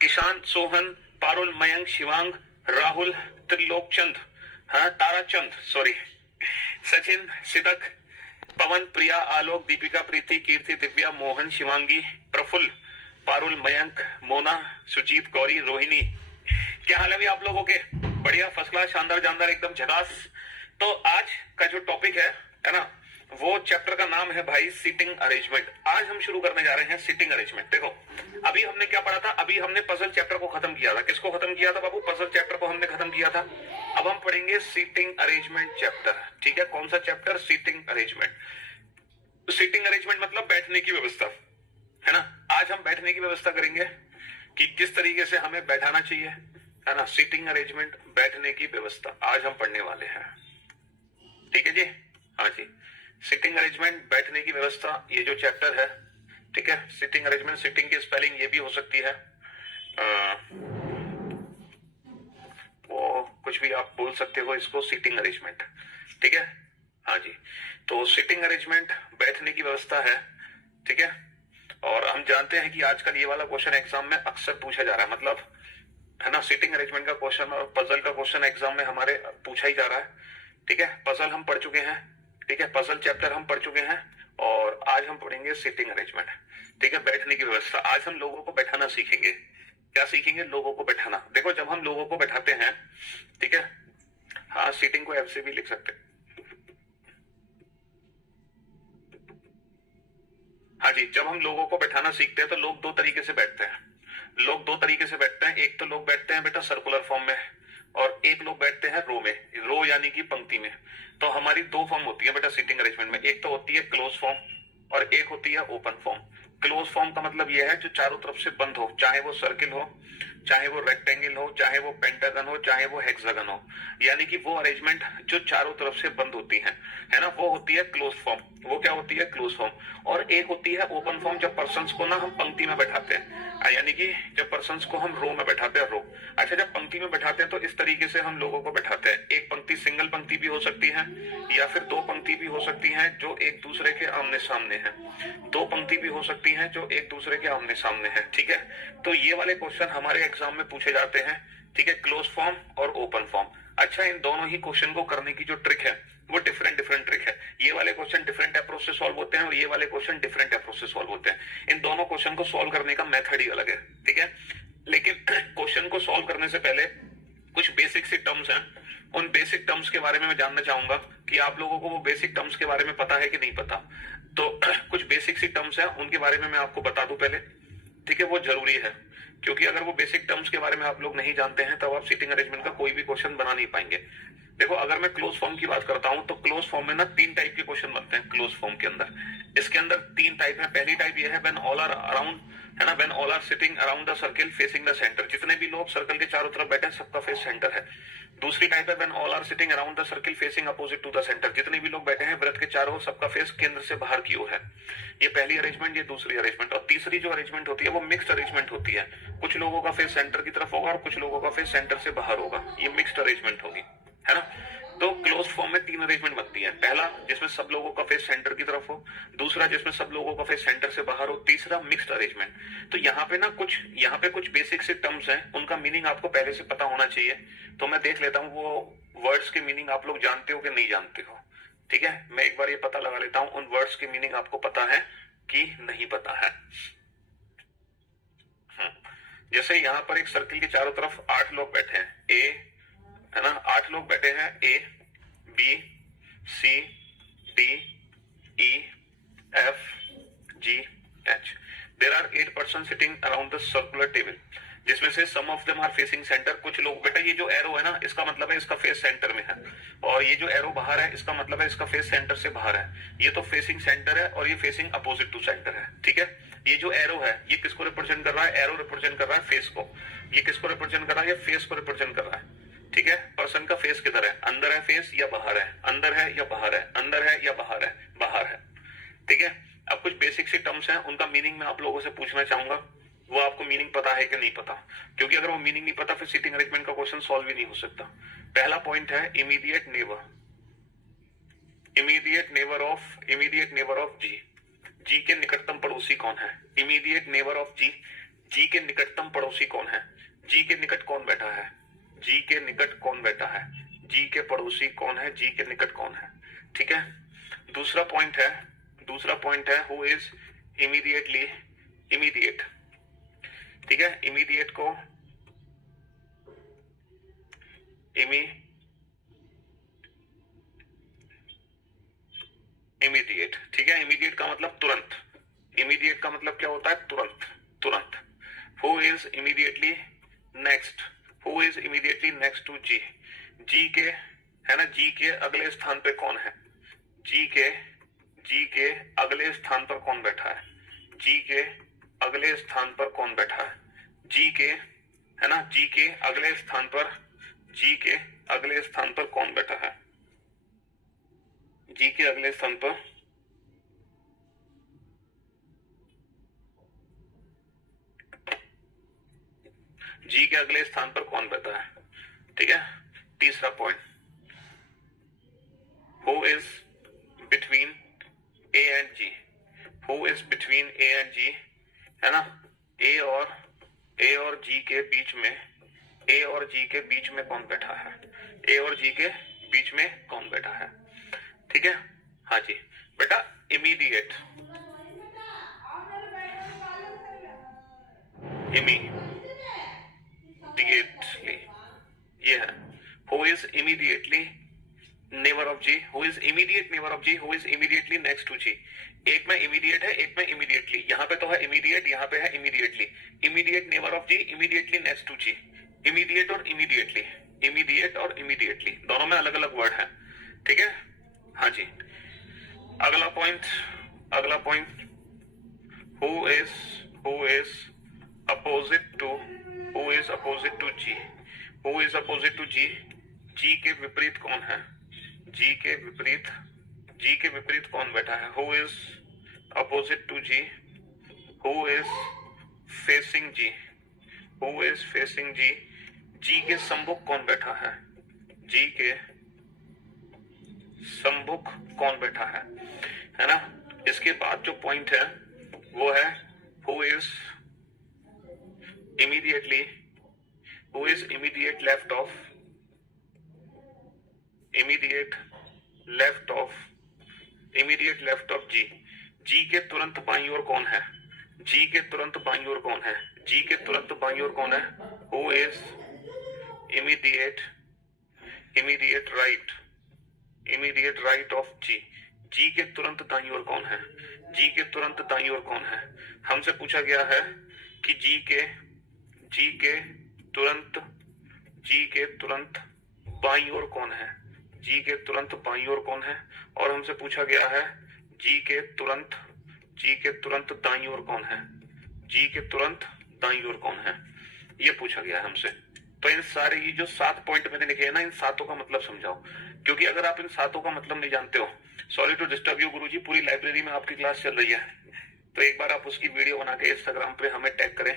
किशान, सोहन, पारुल, मयंक, शिवांग, राहुल, त्रिलोकचंद, हाँ ताराचंद, सॉरी, सचिन, सिदक, पवन, प्रिया, आलोक, दीपिका, प्रीति, कीर्ति, दिव्या, मोहन, शिवांगी, प्रफुल्ल, पारुल, मयंक, मोना, सुजीत, गौरी, रोहिणी। क्या हाल है भी आप लोगों के? बढ़िया, फर्स्ट क्लास, शानदार, जानदार, एकदम झकास। तो आज का जो टॉपिक है ना, वो चैप्टर का नाम है भाई सीटिंग अरेंजमेंट। आज हम शुरू करने जा रहे हैं सीटिंग अरेंजमेंट। देखो, अभी हमने क्या पढ़ा था? अभी हमने पजल चैप्टर को खत्म किया था। किसको खत्म किया था बाबू? पजल चैप्टर को हमने खत्म किया था। अब हम पढ़ेंगे सीटिंग अरेंजमेंट चैप्टर। ठीक है, कौन सा chapter? Seating arrangement. Seating arrangement मतलब बैठने की व्यवस्था, है ना। आज हम बैठने की व्यवस्था करेंगे कि किस तरीके से हमें बैठाना चाहिए, है ना। सीटिंग अरेंजमेंट, बैठने की व्यवस्था, आज हम पढ़ने वाले हैं। ठीक है जी, हाँ जी। सिटिंग अरेंजमेंट, बैठने की व्यवस्था, ये जो चैप्टर है, ठीक है। सिटिंग अरेंजमेंट, सिटिंग की स्पेलिंग ये भी हो सकती है, वो कुछ भी आप बोल सकते हो इसको, सीटिंग अरेंजमेंट। ठीक है, हाँ जी। तो सीटिंग अरेंजमेंट बैठने की व्यवस्था है, ठीक है। और हम जानते हैं कि आजकल ये वाला क्वेश्चन एग्जाम में अक्सर पूछा जा रहा है, मतलब, है ना। सीटिंग अरेंजमेंट का क्वेश्चन और पजल का क्वेश्चन एग्जाम में हमारे पूछा ही जा रहा है। ठीक है, पजल हम पढ़ चुके हैं, ठीक है, पजल चैप्टर हम पढ़ चुके हैं, और आज हम पढ़ेंगे सीटिंग अरेंजमेंट। ठीक है, बैठने की व्यवस्था। आज हम लोगों को बैठाना सीखेंगे। क्या सीखेंगे? लोगों को बैठाना। देखो, जब हम लोगों को बैठाते हैं, ठीक है, हाँ, सीटिंग को ऐसे भी लिख सकते हैं। हाँ जी, जब हम लोगों को बैठाना सीखते हैं तो लोग दो तरीके से बैठते हैं। लोग दो तरीके से बैठते हैं। एक तो लोग बैठते हैं बेटा सर्कुलर फॉर्म में, और एक लोग बैठते हैं रो में, रो यानी कि पंक्ति में। तो हमारी दो फॉर्म होती है बेटा सीटिंग अरेंजमेंट में। एक तो होती है क्लोज फॉर्म और एक होती है ओपन फॉर्म। क्लोज फॉर्म का मतलब यह है जो चारों तरफ से बंद हो, चाहे वो सर्किल हो, चाहे वो रेक्टेंगल हो, चाहे वो पेंटागन हो, चाहे वो हेक्सागन हो, यानी कि वो अरेंजमेंट जो चारों तरफ से बंद होती है ना, वो होती है क्लोज फॉर्म। वो क्या होती है? Close form. और एक होती है ओपन फॉर्म, जब पर्सन्स को ना हम पंक्ति में बैठाते हैं, यानी कि जब पर्सन्स को हम रो में बैठाते हैं, रो। अच्छा, जब पंक्ति में बैठाते हैं तो इस तरीके से हम लोगों को बैठाते हैं। एक पंक्ति सिंगल पंक्ति भी हो सकती है, या फिर दो पंक्ति भी हो सकती है जो एक दूसरे के आमने सामने है। दो पंक्ति भी हो सकती है जो एक दूसरे के आमने सामने है। ठीक है, तो ये वाले क्वेश्चन हमारे एग्जाम में पूछे जाते हैं। ठीक है, क्लोज फॉर्म और ओपन फॉर्म। अच्छा, इन दोनों ही क्वेश्चन को करने की जो ट्रिक है वो डिफरेंट डिफरेंट ट्रिक है। ये वाले क्वेश्चन डिफरेंट अप्रोच से सॉल्व होते हैं और ये वाले क्वेश्चन डिफरेंट अप्रोच से सॉल्व होते हैं। इन दोनों क्वेश्चन को सॉल्व करने का मेथड ही अलग है। ठीक है, लेकिन क्वेश्चन को सॉल्व करने से पहले कुछ बेसिक सी टर्म्स हैं। उन बेसिक टर्म्स के बारे में मैं जानना चाहूंगा कि आप लोगों को वो बेसिक टर्म्स के बारे में पता है कि नहीं पता। तो कुछ बेसिक सी टर्म्स हैं, उनके बारे में मैं आपको बता दूं पहले। ठीक है, वो जरूरी है, क्योंकि अगर वो बेसिक टर्म्स के बारे में आप लोग नहीं जानते हैं तब आप सीटिंग अरेंजमेंट का कोई भी क्वेश्चन बना नहीं पाएंगे। देखो, अगर मैं क्लोज फॉर्म की बात करता हूं तो क्लोज फॉर्म में ना तीन टाइप के क्वेश्चन बनते हैं क्लोज फॉर्म के अंदर। इसके अंदर तीन टाइप है। पहली टाइप ये है व्हेन ऑल आर अराउंड, है ना, when all are sitting around the circle facing the centre. जितने भी लोग सर्कल के चारों तरफ बैठे हैं सबका फेस सेंटर है। दूसरी टाइप है when all are sitting around the circle facing opposite to the centre. जितने भी लोग बैठे हैं वृत्त के चारों ओर सबका फेस केंद्र से बाहर की ओर है। ये पहली अरेंजमेंट, ये दूसरी अरेंजमेंट। और तीसरी जो अरेंजमेंट होती है वो मिक्स्ड अरेंजमेंट होती है। कुछ लोगों का फेस सेंटर की तरफ होगा और कुछ लोगों का फेस सेंटर से बाहर होगा। ये मिक्स्ड अरेंजमेंट होगी, है ना। तो क्लोज फॉर्म में तीन अरेंजमेंट बनती है। पहला जिसमें सब लोगों का फेस सेंटर की तरफ हो, दूसरा जिसमें सब लोगों का फेस सेंटर से बाहर हो, तीसरा मिक्स्ड अरेंजमेंट। तो यहाँ पे कुछ बेसिक से टर्म्स हैं, उनका मीनिंग आपको पहले से पता होना चाहिए। तो मैं देख लेता हूँ वो वर्ड्स के मीनिंग आप लोग जानते हो कि नहीं जानते हो। ठीक है, मैं एक बार ये पता लगा लेता हूँ उन वर्ड्स के मीनिंग आपको पता है कि नहीं पता है। जैसे यहाँ पर एक सर्किल के चारों तरफ 8 लोग बैठे हैं, ए, है ना, 8 लोग बैठे हैं, A, B, C, D, E, F, G, H. There are 8 person sitting around the circular table, जिसमें से some of them are facing centre. कुछ लोग, बेटा ये जो एरो है ना, इसका मतलब है इसका फेस सेंटर में है, और ये जो एरो बाहर है इसका मतलब है इसका फेस सेंटर से बाहर है। ये तो फेसिंग सेंटर है और ये फेसिंग अपोजिट टू सेंटर है। ठीक है, ये जो एरो है ये किसको रिप्रेजेंट कर रहा है? एरो रिप्रेजेंट कर रहा है फेस को। ये किसको रिप्रेजेंट कर रहा है? ये फेस को रिप्रेजेंट कर रहा है। ठीक है, पर्सन का फेस किधर है? अंदर है फेस या बाहर है? अंदर है या बाहर है? अंदर है या बाहर है? बाहर है। ठीक है, अब कुछ बेसिक सी टर्म्स हैं, उनका मीनिंग मैं आप लोगों से पूछना चाहूंगा। वो आपको मीनिंग पता है कि नहीं पता? क्योंकि अगर वो मीनिंग नहीं पता फिर सीटिंग अरेंजमेंट का क्वेश्चन सॉल्व ही नहीं हो सकता। पहला पॉइंट है immediate neighbour. Immediate neighbour of G. G के निकटतम पड़ोसी कौन है? Immediate neighbour of G. G के निकटतम पड़ोसी कौन है? जी के निकट कौन बैठा है? जी के निकट कौन बैठा है? जी के पड़ोसी कौन है? जी के निकट कौन है? ठीक है। दूसरा पॉइंट है हु इज इमीडिएटली इमीडिएट। ठीक है, इमीडिएट को इमीडिएट, ठीक है। इमीडिएट का मतलब तुरंत। इमीडिएट का मतलब क्या होता है? तुरंत, तुरंत। Who is immediately next? Who is immediately next to G? G के, है ना, जी के अगले स्थान पे कौन है? जी के अगले स्थान पर कौन बैठा है? जी के अगले स्थान पर कौन बैठा है? जी के, है ना, जी के अगले स्थान पर, जी के अगले स्थान पर कौन बैठा है? जी के अगले स्थान पर जी के अगले स्थान पर कौन बैठा है? ठीक है। तीसरा point, who is between A and G? Who is between A and G, है ना, ए और जी के बीच में, ए और जी के बीच में कौन बैठा है? ए और जी के बीच में कौन बैठा है? ठीक है। हाँ जी बेटा, इमीडिएटली, ये है who is immediately neighbour of G, who is immediate neighbour of G, who is immediately next to G. एक में इमीडिएट है, एक में इमीडिएटली। यहाँ पे तो है इमीडिएट, यहाँ पे है immediately. Immediate neighbour of G, immediately next to G. Immediate और इमीडिएटली, इमीडिएट और इमीडिएटली दोनों में अलग अलग वर्ड है। ठीक है। हाँ जी। अगला point, who is opposite to G? Who is opposite to G? G के विपरीत कौन है? जी के विपरीत कौन बैठा है? Who is opposite to G? Who is facing G? Who is facing G? G के सम्मुख कौन बैठा है? जी के सम्मुख कौन बैठा है ना। इसके बाद जो पॉइंट है वो है who is immediately, who is immediate left of, immediate left of G? G के तुरंत बाईं ओर कौन है? जी के तुरंत बाईं ओर कौन है? जी के तुरंत बाईं ओर कौन है? Who is immediate right of G? G के तुरंत दाईं ओर कौन है? जी के तुरंत दाईं ओर कौन है? हमसे पूछा गया है कि जी के तुरंत बाईं ओर कौन है? जी के तुरंत बाईं ओर कौन है? और हमसे पूछा गया है जी के तुरंत दाईं ओर कौन है? जी के तुरंत दाईं ओर कौन है? ये पूछा गया है हमसे। तो इन सारे ये जो 7 पॉइंट मैंने लिखे हैं ना, इन 7 का मतलब समझाओ, क्योंकि अगर आप इन 7 का मतलब नहीं जानते हो, सॉरी टू डिस्टर्ब यू गुरुजी, पूरी लाइब्रेरी में आपकी क्लास चल रही है, तो एक बार आप उसकी वीडियो बना के इंस्टाग्राम पे हमें टैग करें,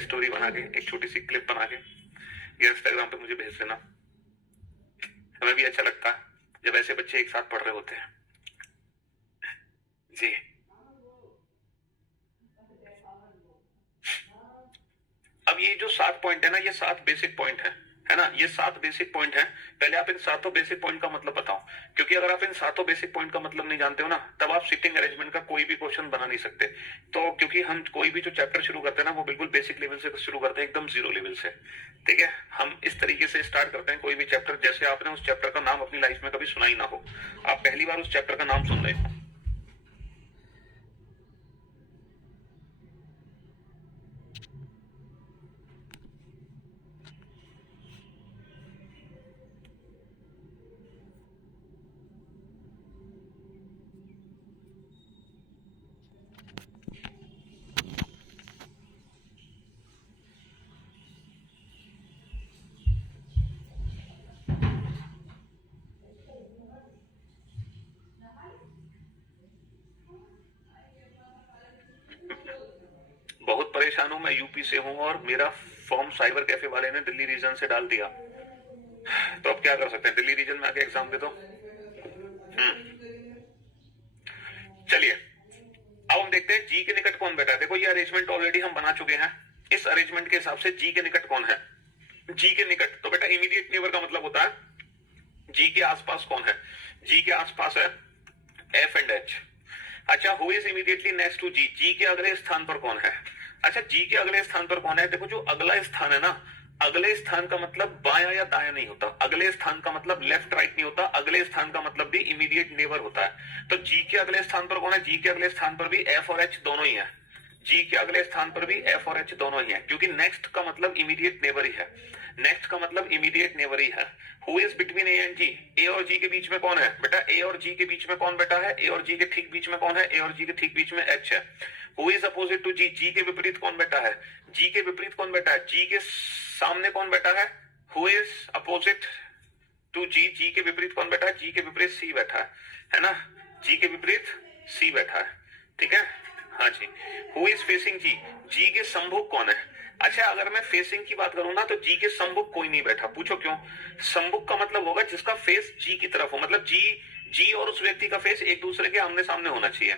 स्टोरी बना के, एक छोटी सी क्लिप बना के या इंस्टाग्राम पे मुझे भेज देना। हमें भी अच्छा लगता है जब ऐसे बच्चे एक साथ पढ़ रहे होते हैं जी। अब ये जो 7 पॉइंट है ना, ये 7 बेसिक पॉइंट है ना, ये 7 बेसिक पॉइंट है। पहले आप इन 7 बेसिक पॉइंट का मतलब बताओ, क्योंकि अगर आप इन 7 बेसिक पॉइंट का मतलब नहीं जानते हो ना, तब आप सिटिंग अरेंजमेंट का कोई भी क्वेश्चन बना नहीं सकते। तो क्योंकि हम कोई भी जो चैप्टर शुरू करते हैं ना, वो बिल्कुल बेसिक लेवल से शुरू करते हैं, एकदम 0 लेवल से। ठीक है, हम इस तरीके से स्टार्ट करते हैं कोई भी चैप्टर, जैसे आपने उस चैप्टर का नाम अपनी लाइफ में कभी सुना ही ना हो, आप पहली बार उस चैप्टर का नाम सुन रहे हो। बहुत परेशान हूं, मैं यूपी से हूं और मेरा फॉर्म साइबर कैफे वाले ने दिल्ली रीजन से डाल दिया, तो अब क्या कर सकते हैं? दिल्ली रीजन में आके एग्जाम दे दो। चलिए अब हम देखते हैं जी के निकट कौन बैठा है। देखो ये अरेंजमेंट ऑलरेडी हम बना चुके हैं। इस अरेंजमेंट के हिसाब से जी के निकट कौन है, जी के निकट तो बेटा इमीडिएट नेबर का मतलब होता है जी के आसपास कौन है, जी के आसपास है एफ एंड एच। अच्छा, who is immediately next to G, G के अगले स्थान पर कौन है। अच्छा, जी के अगले स्थान पर कौन है, देखो जो अगला स्थान है ना, अगले स्थान का मतलब बाया या दाया नहीं होता, अगले स्थान का मतलब लेफ्ट राइट नहीं होता, अगले स्थान का मतलब भी इमीडिएट नेबर होता है। तो जी के अगले स्थान पर कौन है, जी के अगले स्थान पर भी एफ और एच दोनों ही है, जी के अगले स्थान पर भी एफ और एच दोनों ही है, क्योंकि नेक्स्ट का मतलब इमीडिएट नेबर ही है, नेक्स्ट का मतलब इमीडिएट नेबर ही है। Who is between A and G, A और जी के बीच में कौन है बेटा, ए और जी के बीच में कौन बैठा है, ए और जी के ठीक बीच में कौन है, ए और जी के ठीक बीच में एच है। Who is opposite to G, G के विपरीत कौन बैठा है, जी के विपरीत कौन बैठा है, जी के सामने कौन बैठा है। Who is opposite to G, G के विपरीत कौन बैठा है, जी के विपरीत सी बैठा है ना, जी के विपरीत सी बैठा है, ठीक है। हाँ जी, who is facing G, G के सम्मुख कौन है। अच्छा, अगर मैं फेसिंग की बात करूं ना तो जी के सम्मुख कोई नहीं बैठा, पूछो क्यों। सम्मुख का मतलब होगा जिसका फेस जी की तरफ हो, मतलब जी, जी और उस व्यक्ति का फेस एक दूसरे के आमने सामने होना चाहिए।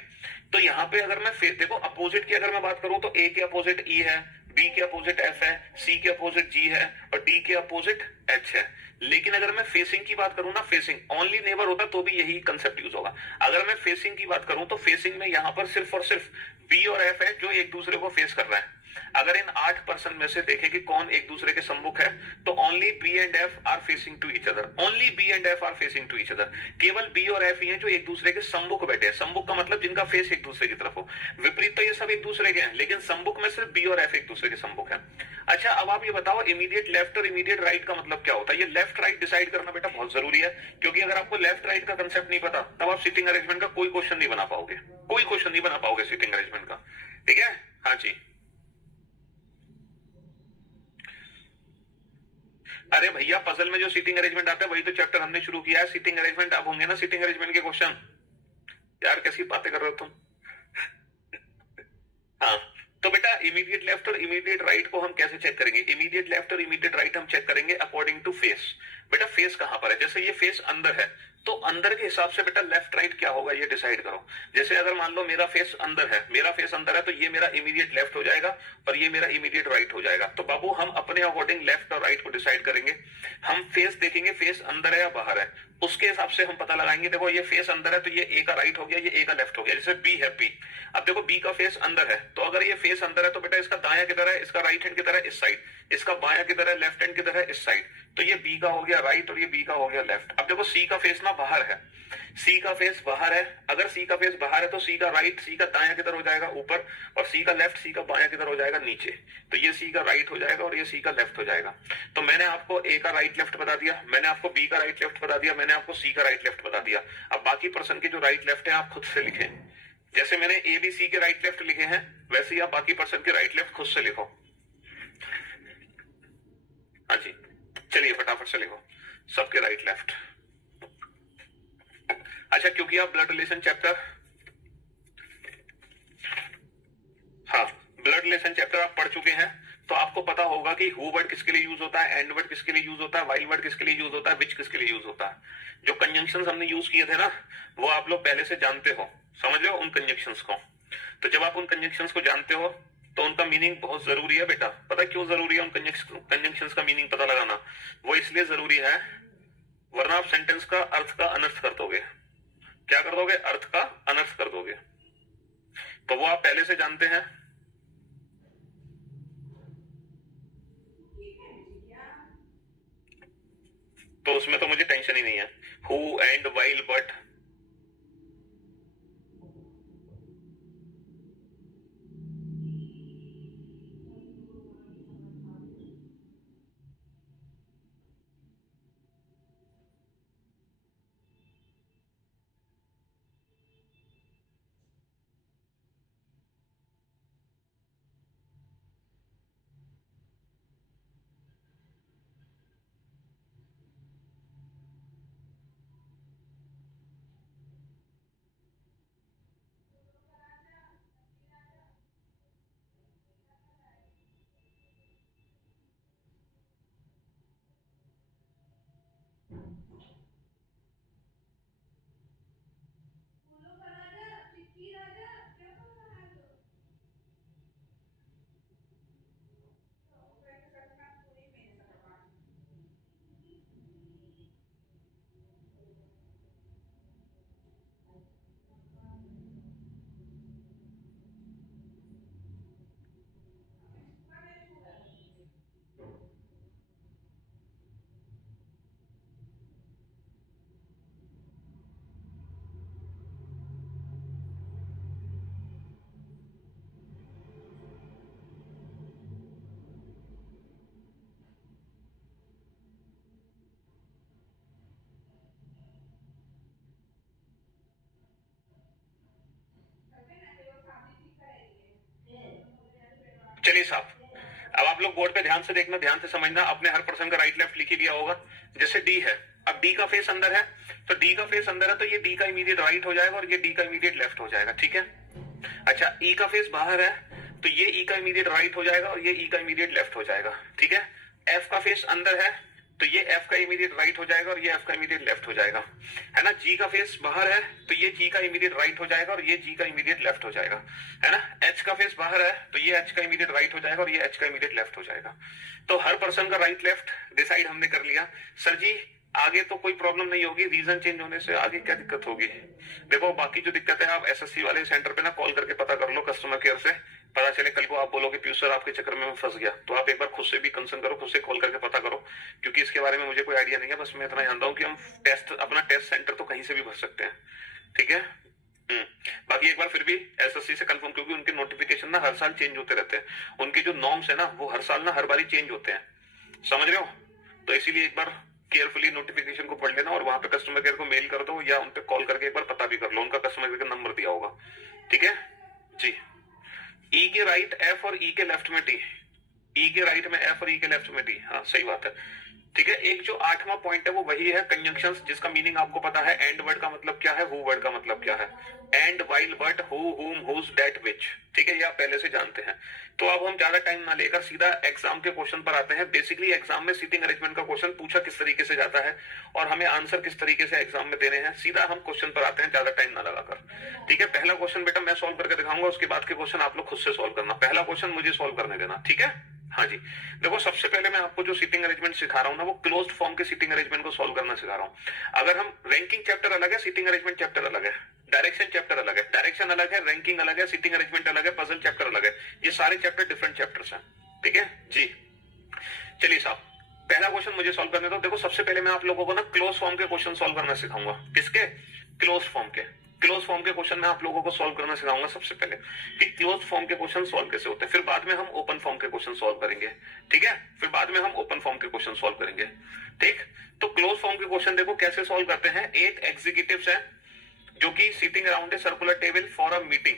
तो यहाँ पे अगर मैं फेस देखो, अपोजिट की अगर मैं बात करूं तो ए के अपोजिट ई है, बी के अपोजिट एफ है, सी के अपोजिट जी है और डी के अपोजिट एच है। लेकिन अगर मैं फेसिंग की बात करूं ना, फेसिंग ओनली नेबर होता तो भी यही कंसेप्ट यूज होगा। अगर मैं फेसिंग की बात करूं तो फेसिंग में यहां पर सिर्फ और सिर्फ बी और एफ है जो एक दूसरे को फेस कर रहा है। अगर इन 8% में से देखें कि कौन एक दूसरे के सम्मुख है तो only B and F are facing to each other, only B and F are facing to each other. केवल बी और एफ ही हैं जो एक दूसरे के सम्मुख बैठे हैं, सम्मुख का मतलब जिनका फेस एक दूसरे की तरफ हो। विपरीत तो ये सब एक दूसरे के हैं, लेकिन सम्मुख में सिर्फ बी और एफ एक दूसरे के सम्मुख है। अच्छा, अब आप ये बताओ इमीडिएट लेफ्ट और इमीडिएट राइट का मतलब क्या होता है। ये लेफ्ट राइट डिसाइड करना बेटा बहुत जरूरी है, क्योंकि अगर आपको लेफ्ट राइट का कंसेप्ट नहीं पता तब आप सिटिंग अरेंजमेंट का कोई क्वेश्चन नहीं बना पाओगे, कोई क्वेश्चन नहीं बना पाओगे सिटिंग अरेंजमेंट का, ठीक है। हाँ जी, अरे भैया पजल में जो सीटिंग अरेंजमेंट आता है वही तो चैप्टर हमने शुरू किया है, सीटिंग अरेंजमेंट। अब होंगे ना सीटिंग अरेंजमेंट के क्वेश्चन। यार कैसी बातें कर रहे हो तुम। हाँ, तो बेटा इमीडिएट लेफ्ट और इमीडिएट राइट को हम कैसे चेक करेंगे, इमीडिएट लेफ्ट और इमीडिएट राइट हम चेक करेंगे अकॉर्डिंग टू फेस। बेटा फेस कहां पर है, जैसे ये फेस अंदर है तो अंदर के हिसाब से बेटा लेफ्ट राइट क्या होगा ये डिसाइड करो। जैसे अगर मान लो मेरा फेस अंदर है, मेरा फेस अंदर है तो ये मेरा इमीडिएट लेफ्ट हो जाएगा और ये मेरा इमीडिएट राइट हो जाएगा। तो बाबू हम अपने अकॉर्डिंग लेफ्ट और राइट को डिसाइड करेंगे। हम फेस देखेंगे फेस अंदर है या बाहर है, उसके हिसाब से हम पता लगाएंगे। देखो ये फेस अंदर है तो ये ए का राइट हो गया, ये ए का लेफ्ट हो गया। जैसे बी है, बी, अब देखो बी का फेस अंदर है तो अगर ये फेस अंदर है तो बेटा इसका दाया किधर है, इसका राइट हैंड किधर है, इस साइड, इसका बाया किधर है, लेफ्ट हैंड किधर है, इस साइड। तो ये बी का हो गया राइट और ये बी का हो गया लेफ्ट। अब देखो सी का फेस ना बाहर है, सी का फेस बाहर है, अगर सी का फेस बाहर है तो सी का राइट, सी का दाया किधर हो जाएगा ऊपर, और सी का लेफ्ट, सी का बाया किधर हो जाएगा नीचे। तो ये सी का राइट हो जाएगा और ये सी का लेफ्ट हो जाएगा। तो मैंने आपको ए का राइट लेफ्ट बता दिया, मैंने आपको बी का राइट लेफ्ट बता दिया, मैंने आपको सी का राइट लेफ्ट बता दिया। अब बाकी पर्सन के जो राइट लेफ्ट है आप खुद से लिखें। जैसे मैंने ए बी सी के राइट लेफ्ट लिखे हैं वैसे ही आप बाकी पर्सन के राइट लेफ्ट खुद से लिखो। हाँ जी, चलिए फटाफट से लिखो सबके राइट लेफ्ट। अच्छा, क्योंकि आप ब्लड रिलेशन चैप्टर, हाँ ब्लड रिलेशन चैप्टर आप पढ़ चुके हैं तो आपको पता होगा कि हु वर्ड किसके लिए यूज होता है, एंड वर्ड किसके लिए यूज होता है, वाइल वर्ड किसके लिए यूज होता है, विच किसके लिए यूज होता है। जो कंजंक्शंस हमने यूज किए थे ना वो आप लोग पहले से जानते हो, समझ रहे हो उन कंजंक्शंस को। तो जब आप उन कंजंक्शंस को जानते हो तो उनका मीनिंग बहुत जरूरी है बेटा। पता क्यों जरूरी है उन कंजंक्शंस का मीनिंग पता लगाना, वो इसलिए जरूरी है वरना आप सेंटेंस का अर्थ का अनर्थ कर दोगे। क्या कर दोगे, अर्थ का अनर्थ कर दोगे। तो वो आप पहले से जानते हैं। तो उसमें तो मुझे टेंशन ही नहीं है, हु एंड वाइल बट। चलिए साहब, अब आप लोग बोर्ड पे ध्यान से देखना, ध्यान से समझना, अपने हर पर्सन का राइट लेफ्ट लिख ही लिया होगा। जैसे डी है, अब डी का फेस अंदर है, तो डी का फेस अंदर है तो ये डी का इमीडिएट राइट हो जाएगा और ये डी का इमीडिएट लेफ्ट हो जाएगा, ठीक है। अच्छा, ई का फेस बाहर है तो ये ई का इमीडिएट राइट हो जाएगा और ये ई का इमीडिएट लेफ्ट हो जाएगा, ठीक है। एफ का फेस अंदर है तो ये एफ का इमीडिएट राइट हो जाएगा और ये एफ का इमीडिएट लेफ्ट हो जाएगा, है ना। जी का फेस बाहर है तो ये जी का इमीडिएट राइट हो जाएगा और ये जी का इमीडिएट लेफ्ट हो जाएगा, है ना। एच का फेस बाहर है तो ये एच का इमीडिएट राइट हो जाएगा और ये एच का इमीडिएट लेफ्ट हो जाएगा। तो हर पर्सन का राइट लेफ्ट डिसाइड हमने कर लिया। सर जी आगे तो कोई प्रॉब्लम नहीं होगी, रीजन चेंज होने से आगे क्या दिक्कत होगी? देखो बाकी जो दिक्कत है आप एसएससी वाले सेंटर पे ना कॉल करके पता कर लो, कस्टमर केयर से। पता चले कल को आप बोलोगे पीयूष सर आपके चक्कर में मैं फंस गया, तो आप एक बार खुद से भी कंसर्न करो, खुद से कॉल करके पता करो, क्योंकि इसके बारे में मुझे कोई आइडिया नहीं है। बस मैं इतना जानता हूँ कि हम अपना टेस्ट सेंटर तो कहीं से भी भर सकते हैं, ठीक है। बाकी एक बार फिर भी एसएससी से कंफर्म, क्योंकि उनके नोटिफिकेशन ना हर साल चेंज होते रहते हैं, उनके जो नॉर्म्स है ना वो हर साल ना हर बारी चेंज होते हैं, समझ रहे हो। तो इसीलिए एक बार केयरफुली नोटिफिकेशन को पढ़ लेना और वहां पे कस्टमर केयर को मेल कर दो या उन पे कॉल करके एक बार पता भी कर लो, उनका कस्टमर केयर का नंबर दिया होगा, ठीक है जी। ई के राइट एफ और ई के लेफ्ट में टी, ई के राइट में एफ और ई के लेफ्ट में टी, हाँ सही बात है, ठीक है। एक जो 8वां पॉइंट है वो वही है कंजंक्शंस, जिसका मीनिंग आपको पता है। एंड वर्ड का मतलब क्या है, हु वर्ड का मतलब क्या है। एंड, व्हाइल, बट, हु, हुम, हुज, दैट, विच, ठीक है, ये आप पहले से जानते हैं। तो अब हम ज्यादा टाइम ना लेकर सीधा एग्जाम के क्वेश्चन पर आते हैं। बेसिकली एग्जाम में सीटिंग अरेंजमेंट का क्वेश्चन पूछा किस तरीके से जाता है और हमें आंसर किस तरीके से एग्जाम में देने हैं, सीधा हम क्वेश्चन पर आते हैं, ज्यादा टाइम ना लगाकर, ठीक है। पहला क्वेश्चन बेटा मैं सॉल्व करके दिखाऊंगा, उसके बाद के क्वेश्चन आप लोग खुद से सॉल्व करना। पहला क्वेश्चन मुझे सॉल्व करने देना, ठीक है। हाँ जी, देखो सबसे पहले मैं आपको जो सीटिंग अरेंजमेंट सिखा रहा हूँ ना वो क्लोज्ड फॉर्म के सीटिंग अरेंजमेंट को सॉल्व करना सिखा रहा हूँ। अगर हम रैंकिंग चैप्टर अलग है, सीटिंग अरेंजमेंट चैप्टर अलग है, डायरेक्शन चैप्टर अलग है, डायरेक्शन अलग है, रैंकिंग अलग है, सीटिंग अरेंजमेंट अलग है, पजल चैप्टर अलग है, ये सारे चैप्टर डिफरेंट चैप्टर्स हैं, ठीक है जी। चलिए साहब पहला क्वेश्चन मुझे सॉल्व करने दो। देखो सबसे पहले मैं आप लोगों को ना क्लोज फॉर्म के क्वेश्चन सॉल्व करना सिखाऊंगा। किसके? क्लोज फॉर्म के। क्लोज फॉर्म के क्वेश्चन मैं आप लोगों को सॉल्व करना सिखाऊंगा सबसे पहले कि क्लोज फॉर्म के क्वेश्चन सॉल्व कैसे होते हैं। फिर बाद में हम ओपन फॉर्म के क्वेश्चन सॉल्व करेंगे, ठीक है। फिर बाद में हम ओपन फॉर्म के क्वेश्चन सॉल्व करेंगे, ठीक। तो क्लोज फॉर्म के क्वेश्चन देखो कैसे सॉल्व करते हैं। 8 एग्जीक्यूटिव्स हैं जो कि seating around a circular table for a meeting.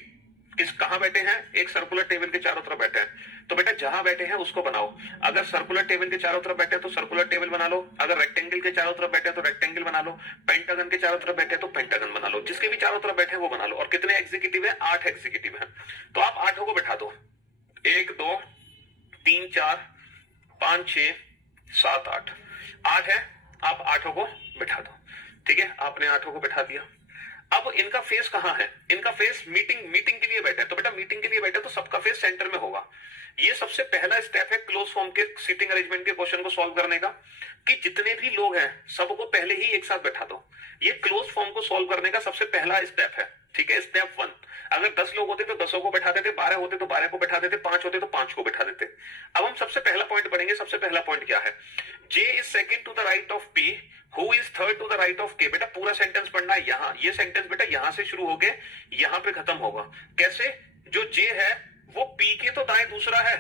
किस कहां बैठे हैं? एक सर्कुलर टेबल के चारों तरफ बैठे हैं। तो बेटा जहां बैठे हैं उसको बनाओ। अगर सर्कुलर टेबल के चारों तरफ बैठे हैं तो सर्कुलर टेबल बना लो, अगर रेक्टेंगल के चारों तरफ बैठे हैं तो रेक्टेंगल बना लो, पेंटागन के चारों तरफ बैठे हैं तो पेंटागन बना लो, जिसके भी चारों तरफ बैठे हैं वो बना लो। और कितने एग्जीक्यूटिव है? 8 एग्जीक्यूटिव है। तो आप 8 को बैठा दो, 1 2 3 4 5 6 7 8 8 है, आप 8 को बैठा दो, ठीक है। आपने 8 को बैठा दिया। अब इनका फेस कहां है? इनका फेस मीटिंग के लिए बैठे हैं। तो बेटा मीटिंग के लिए बैठे तो सबका फेस सेंटर में होगा। ये सबसे पहला स्टेप है क्लोज फॉर्म के सीटिंग अरेंजमेंट के क्वेश्चन को सॉल्व करने का, कि जितने भी लोग हैं सबको पहले ही एक साथ बैठा दो। ये क्लोज फॉर्म को सॉल्व करने का सबसे पहला स्टेप है, ठीक है। स्टेप 1, अगर 10 लोग होते तो 10 को बैठा देते, 12 होते तो 12 को बैठा देते, 5 होते तो 5 को बैठा देते। अब हम सबसे पहला पॉइंट पढ़ेंगे। सबसे पहला पॉइंट क्या है? J is second to the right of P, who is third to the right of K। बेटा पूरा सेंटेंस पढ़ना है यहाँ। ये सेंटेंस बेटा यहां से शुरू होके यहां पे खत्म होगा। कैसे? जो J है वो P के तो दाएं दूसरा है,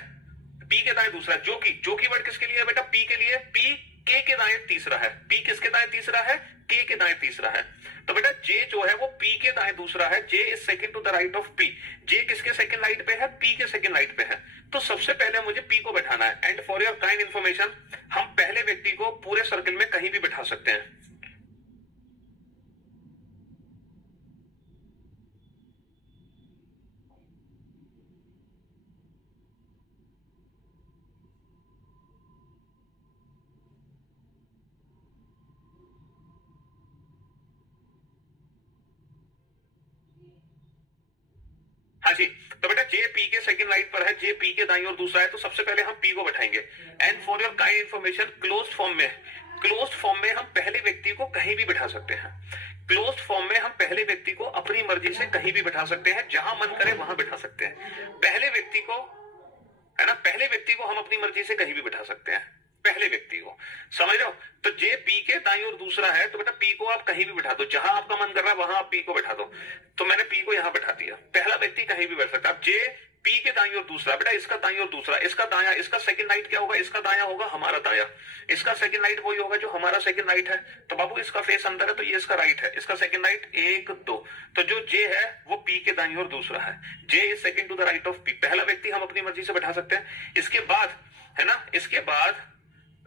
P के दाएं दूसरा। जो की वर्ड किसके लिए है बेटा? P के लिए। P K के दाएं तीसरा है। P किसके दाएं तीसरा है? K के दाएं तीसरा है। तो बेटा J जो है वो P के दाएं दूसरा है। J is second to the right of P। J किसके सेकंड राइट पे है? P के सेकंड राइट पे है। तो सबसे पहले मुझे P को बैठाना है। And for your kind information, हम पहले व्यक्ति को पूरे सर्कल में कहीं भी बैठा सकते हैं। हाँ जी, तो बेटा J P के सेकंड राइट पर है, J P के दाईं और दूसरा है। तो सबसे पहले हम P को बैठाएंगे। And for your kind information, closed form में हम पहले व्यक्ति को कहीं भी बैठा सकते हैं। क्लोज्ड फॉर्म में हम पहले व्यक्ति को अपनी मर्जी से कहीं भी बैठा सकते हैं, जहां मन करे वहां बैठा सकते हैं। पहले व्यक्ति को, है ना, पहले व्यक्ति को हम अपनी मर्जी से कहीं भी बैठा सकते हैं, पहले व्यक्ति को, समझ रहे हो। तो J P के दाईं और दूसरा है, तो बेटा P को आप कहीं भी बैठा दो, जहां आपका मन कर रहा है वहां आप P को बैठा दो। तो मैंने P को यहां बैठा दिया। पहला व्यक्ति कहीं भी बैठ सकता है। अब J पी के दाईं और दूसरा, बेटा इसका दाईं और दूसरा, इसका दाया, इसका सेकंड नाइट क्या होगा, इसका दाया होगा हमारा दाया, इसका सेकंड नाइट वही होगा जो हमारा सेकंड नाइट है। तो बाबू इसका फेस अंदर है तो ये इसका राइट है, इसका सेकंड नाइट 1 2। तो जो जे है वो पी के दाईं और दूसरा है, J is second to the right of P. पहला व्यक्ति हम अपनी मर्जी से बैठा सकते हैं। इसके बाद है ना,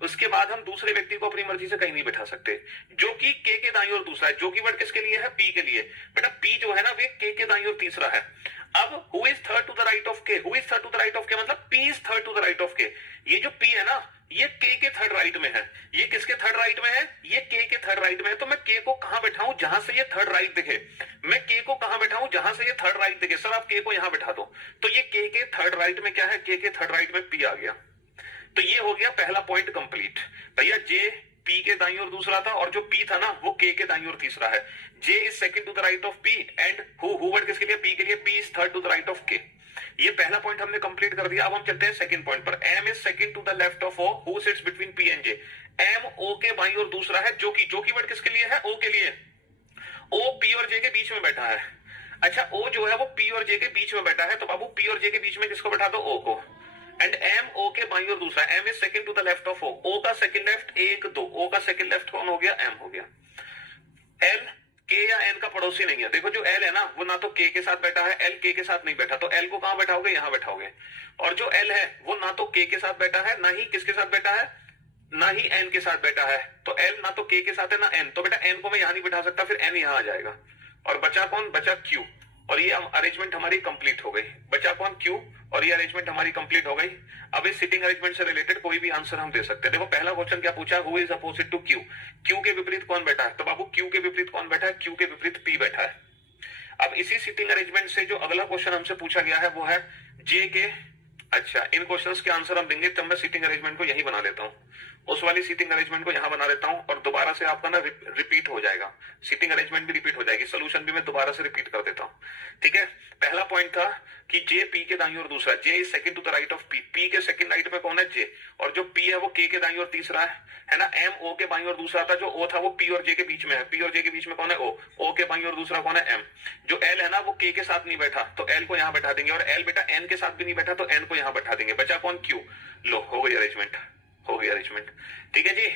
उसके बाद हम दूसरे व्यक्ति को अपनी मर्जी से कहीं नहीं बैठा सकते, जो कि के दाईं और दूसरा है। जो कि वर्ड किसके लिए है, पी के लिए। बेटा पी जो है ना वे के दाईं और तीसरा है। अब who is third to the right of K, who is third to the right of K मतलब P is third to the right of K. ये जो पी है ना ये के थर्ड राइट में है, ये किसके थर्ड राइट में है, ये के थर्ड राइट में है। तो मैं के को कहां बैठाऊं, जहां से ये थर्ड राइट दिखे। मैं के को कहां बैठाऊं, जहां से ये थर्ड राइट दिखे। सर आप के को यहां बैठा दो, तो ये के थर्ड राइट में क्या है, के थर्ड राइट में पी आ गया। तो ये हो गया पहला पॉइंट कंप्लीट। भैया जे पी के दाईं और दूसरा था, और जो पी था ना वो के दाईं और तीसरा है। J is second to the right of P and who word किसके लिए, पी के लिए, P is third to the right of K. ये पहला पॉइंट हमने कंप्लीट कर दिया। अब हम चलते हैं सेकंड पॉइंट पर। M is second to the left of O who sits between P and J. M O के बाईं और दूसरा है, जो कि वर्ड किसके लिए है, ओ के लिए। ओ पी और जे के बीच में बैठा है। अच्छा ओ जो है वो पी और जे के बीच में बैठा है, तो बाबू पी और जे के बीच में किसको बैठा दो, ओ को। एंड एम ओ के बाईं और दूसरा, M is second to the left of O का सेकंड लेफ्ट 1 2, ओ का सेकंड लेफ्ट कौन हो गया, एम हो गया। एल के या एन का पड़ोसी नहीं है। देखो जो एल है ना वो ना तो के साथ बैठा है, एल के साथ नहीं बैठा, तो एल को कहां बैठाओगे, यहां बैठाओगे। और जो एल है वो ना तो के साथ बैठा है, ना ही किसके साथ बैठा है, ना ही एन के साथ बैठा है। तो एल ना तो के साथ है ना एन, तो बेटा एन को मैं यहां नहीं बैठा सकता, फिर एन यहां आ जाएगा। और बचा कौन, बचा क्यू। और ये अरेंजमेंट हमारी कंप्लीट हो गई। बचा कौन, क्यू, और ये अरेंजमेंट हमारी कंप्लीट हो गई। अब इस सिटिंग अरेंजमेंट से रिलेटेड कोई भी आंसर हम दे सकते हैं। देखो पहला क्वेश्चन क्या पूछा, who is opposite to Q. Q के विपरीत कौन बैठा है, तो बाबू क्यू के विपरीत कौन बैठा है, क्यू के विपरीत पी बैठा है। अब इसी सिटिंग अरेंजमेंट से जो अगला क्वेश्चन हमसे पूछा गया है वो है जे के। अच्छा इन क्वेश्चंस के आंसर हम देंगे, तब मैं सिटिंग अरेंजमेंट को यही बना लेता हूं, उस वाली सीटिंग अरेंजमेंट को यहां बना लेता हूं, और दोबारा से आपका ना रिपीट हो जाएगा। सीटिंग अरेंजमेंट भी रिपीट हो जाएगी, सोल्यूशन भी मैं दोबारा से रिपीट कर देता हूं। ठीक है, पहला पॉइंट था कि जे पी के दाईं और दूसरा, J is second to the right of P. P के सेकंड राइट में कौन है, जे, और जो पी है वो के दाईं और तीसरा है ना। एम ओ के बाईं और दूसरा था, जो ओ था वो पी और जे के बीच में है, पी और जे के बीच में कौन है, ओ के बाईं और दूसरा कौन है, एम। जो एल है ना वो के साथ नहीं बैठा, तो एल को यहां बैठा देंगे, और एल बेटा एन के साथ भी नहीं बैठा, तो एन को यहां बैठा देंगे। बचा कौन, क्यू। लो हो गई अरेंजमेंट, हो गई अरेंजमेंट। ठीक है जी,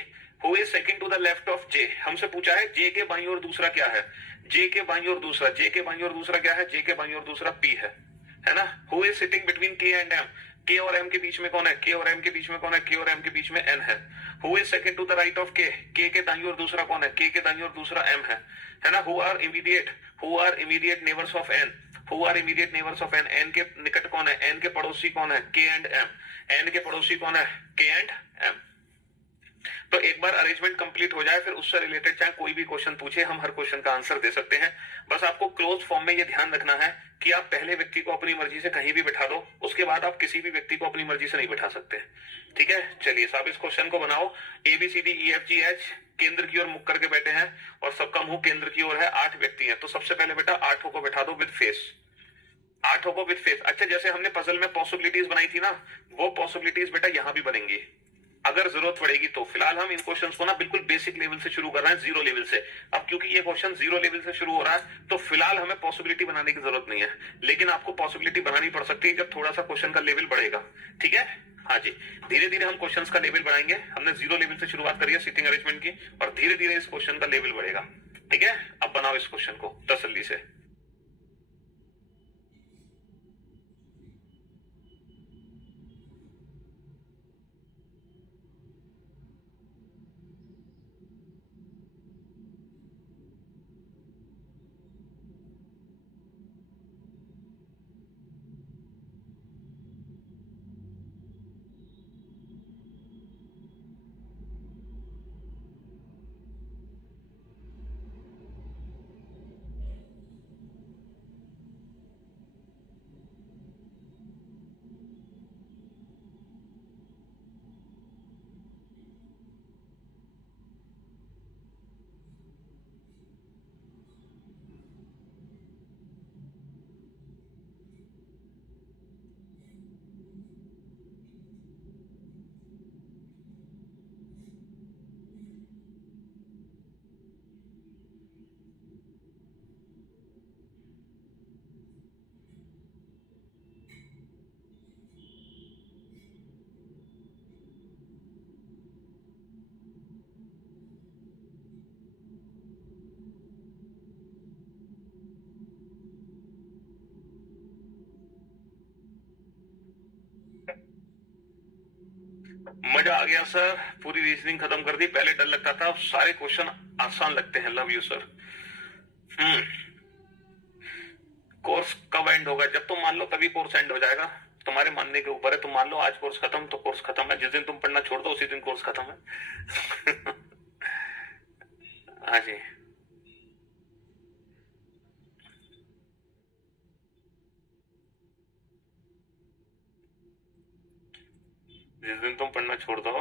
who is second to the left of J. हमसे पूछा है जे के बाईं और दूसरा क्या है, जे के बाईं और दूसरा, जे के बाईं और दूसरा क्या है, जे के बाईं और दूसरा पी है ना। हु इज सिटिंग बिटवीन के एंड एम। के और एम के बीच में कौन है, के और एम के बीच में कौन है, के और एम के बीच में एन है। Who is second to the right of K दाईं और दूसरा कौन है, के दाईं और दूसरा एम है ना। Who are immediate neighbours of N, who are immediate neighbours of N. N के निकट कौन है, एन के पड़ोसी कौन है, के एंड एम। एन के पड़ोसी कौन है, के एंड एम। तो एक बार अरेंजमेंट कंप्लीट हो जाए फिर उससे रिलेटेड चाहे कोई भी क्वेश्चन पूछे, हम हर क्वेश्चन का आंसर दे सकते हैं। बस आपको क्लोज फॉर्म में ये ध्यान रखना है कि आप पहले व्यक्ति को अपनी मर्जी से कहीं भी बैठा दो, उसके बाद आप किसी भी व्यक्ति को अपनी मर्जी से नहीं बैठा सकते। ठीक है, चलिए साहब इस क्वेश्चन को बनाओ। ABCDEFGH केंद्र की ओर मुख करके बैठे हैं और सबका मुंह केंद्र की ओर है, 8 व्यक्ति हैं। तो सबसे पहले बेटा 8 को बैठा दो विद फेस, 8 को विद फेस। अच्छा जैसे हमने पजल में पॉसिबिलिटीज बनाई थी ना, वो पॉसिबिलिटीज बेटा यहां भी बनेंगी अगर जरूरत पड़ेगी तो। फिलहाल हम इन क्वेश्चंस को ना बिल्कुल बेसिक लेवल से शुरू कर रहे हैं, 0 लेवल से। अब क्योंकि ये क्वेश्चन 0 लेवल से शुरू हो रहा है तो फिलहाल हमें पॉसिबिलिटी बनाने की जरूरत नहीं है, लेकिन आपको पॉसिबिलिटी बनानी पड़ सकती है जब थोड़ा सा क्वेश्चन का लेवल बढ़ेगा। ठीक है, हाँ जी, धीरे धीरे हम क्वेश्चंस का लेवल बढ़ाएंगे। हमने 0 लेवल से शुरुआत करी है सिटिंग अरेंजमेंट की, और धीरे धीरे इस क्वेश्चन का लेवल बढ़ेगा। ठीक है, अब बनाओ इस क्वेश्चन को तसल्ली से। मजा आ गया सर, पूरी रीजनिंग खत्म कर दी। पहले डर लगता था, अब सारे क्वेश्चन आसान लगते हैं। Love you sir. कोर्स कब एंड होगा? जब तुम मान लो तभी कोर्स एंड हो जाएगा। तुम्हारे मानने के ऊपर है। तुम मान लो आज कोर्स खत्म तो कोर्स खत्म है, जिस दिन तुम पढ़ना छोड़ दो उसी दिन कोर्स खत्म है। हाँ जी। जिस दिन तुम पढ़ना छोड़ दो।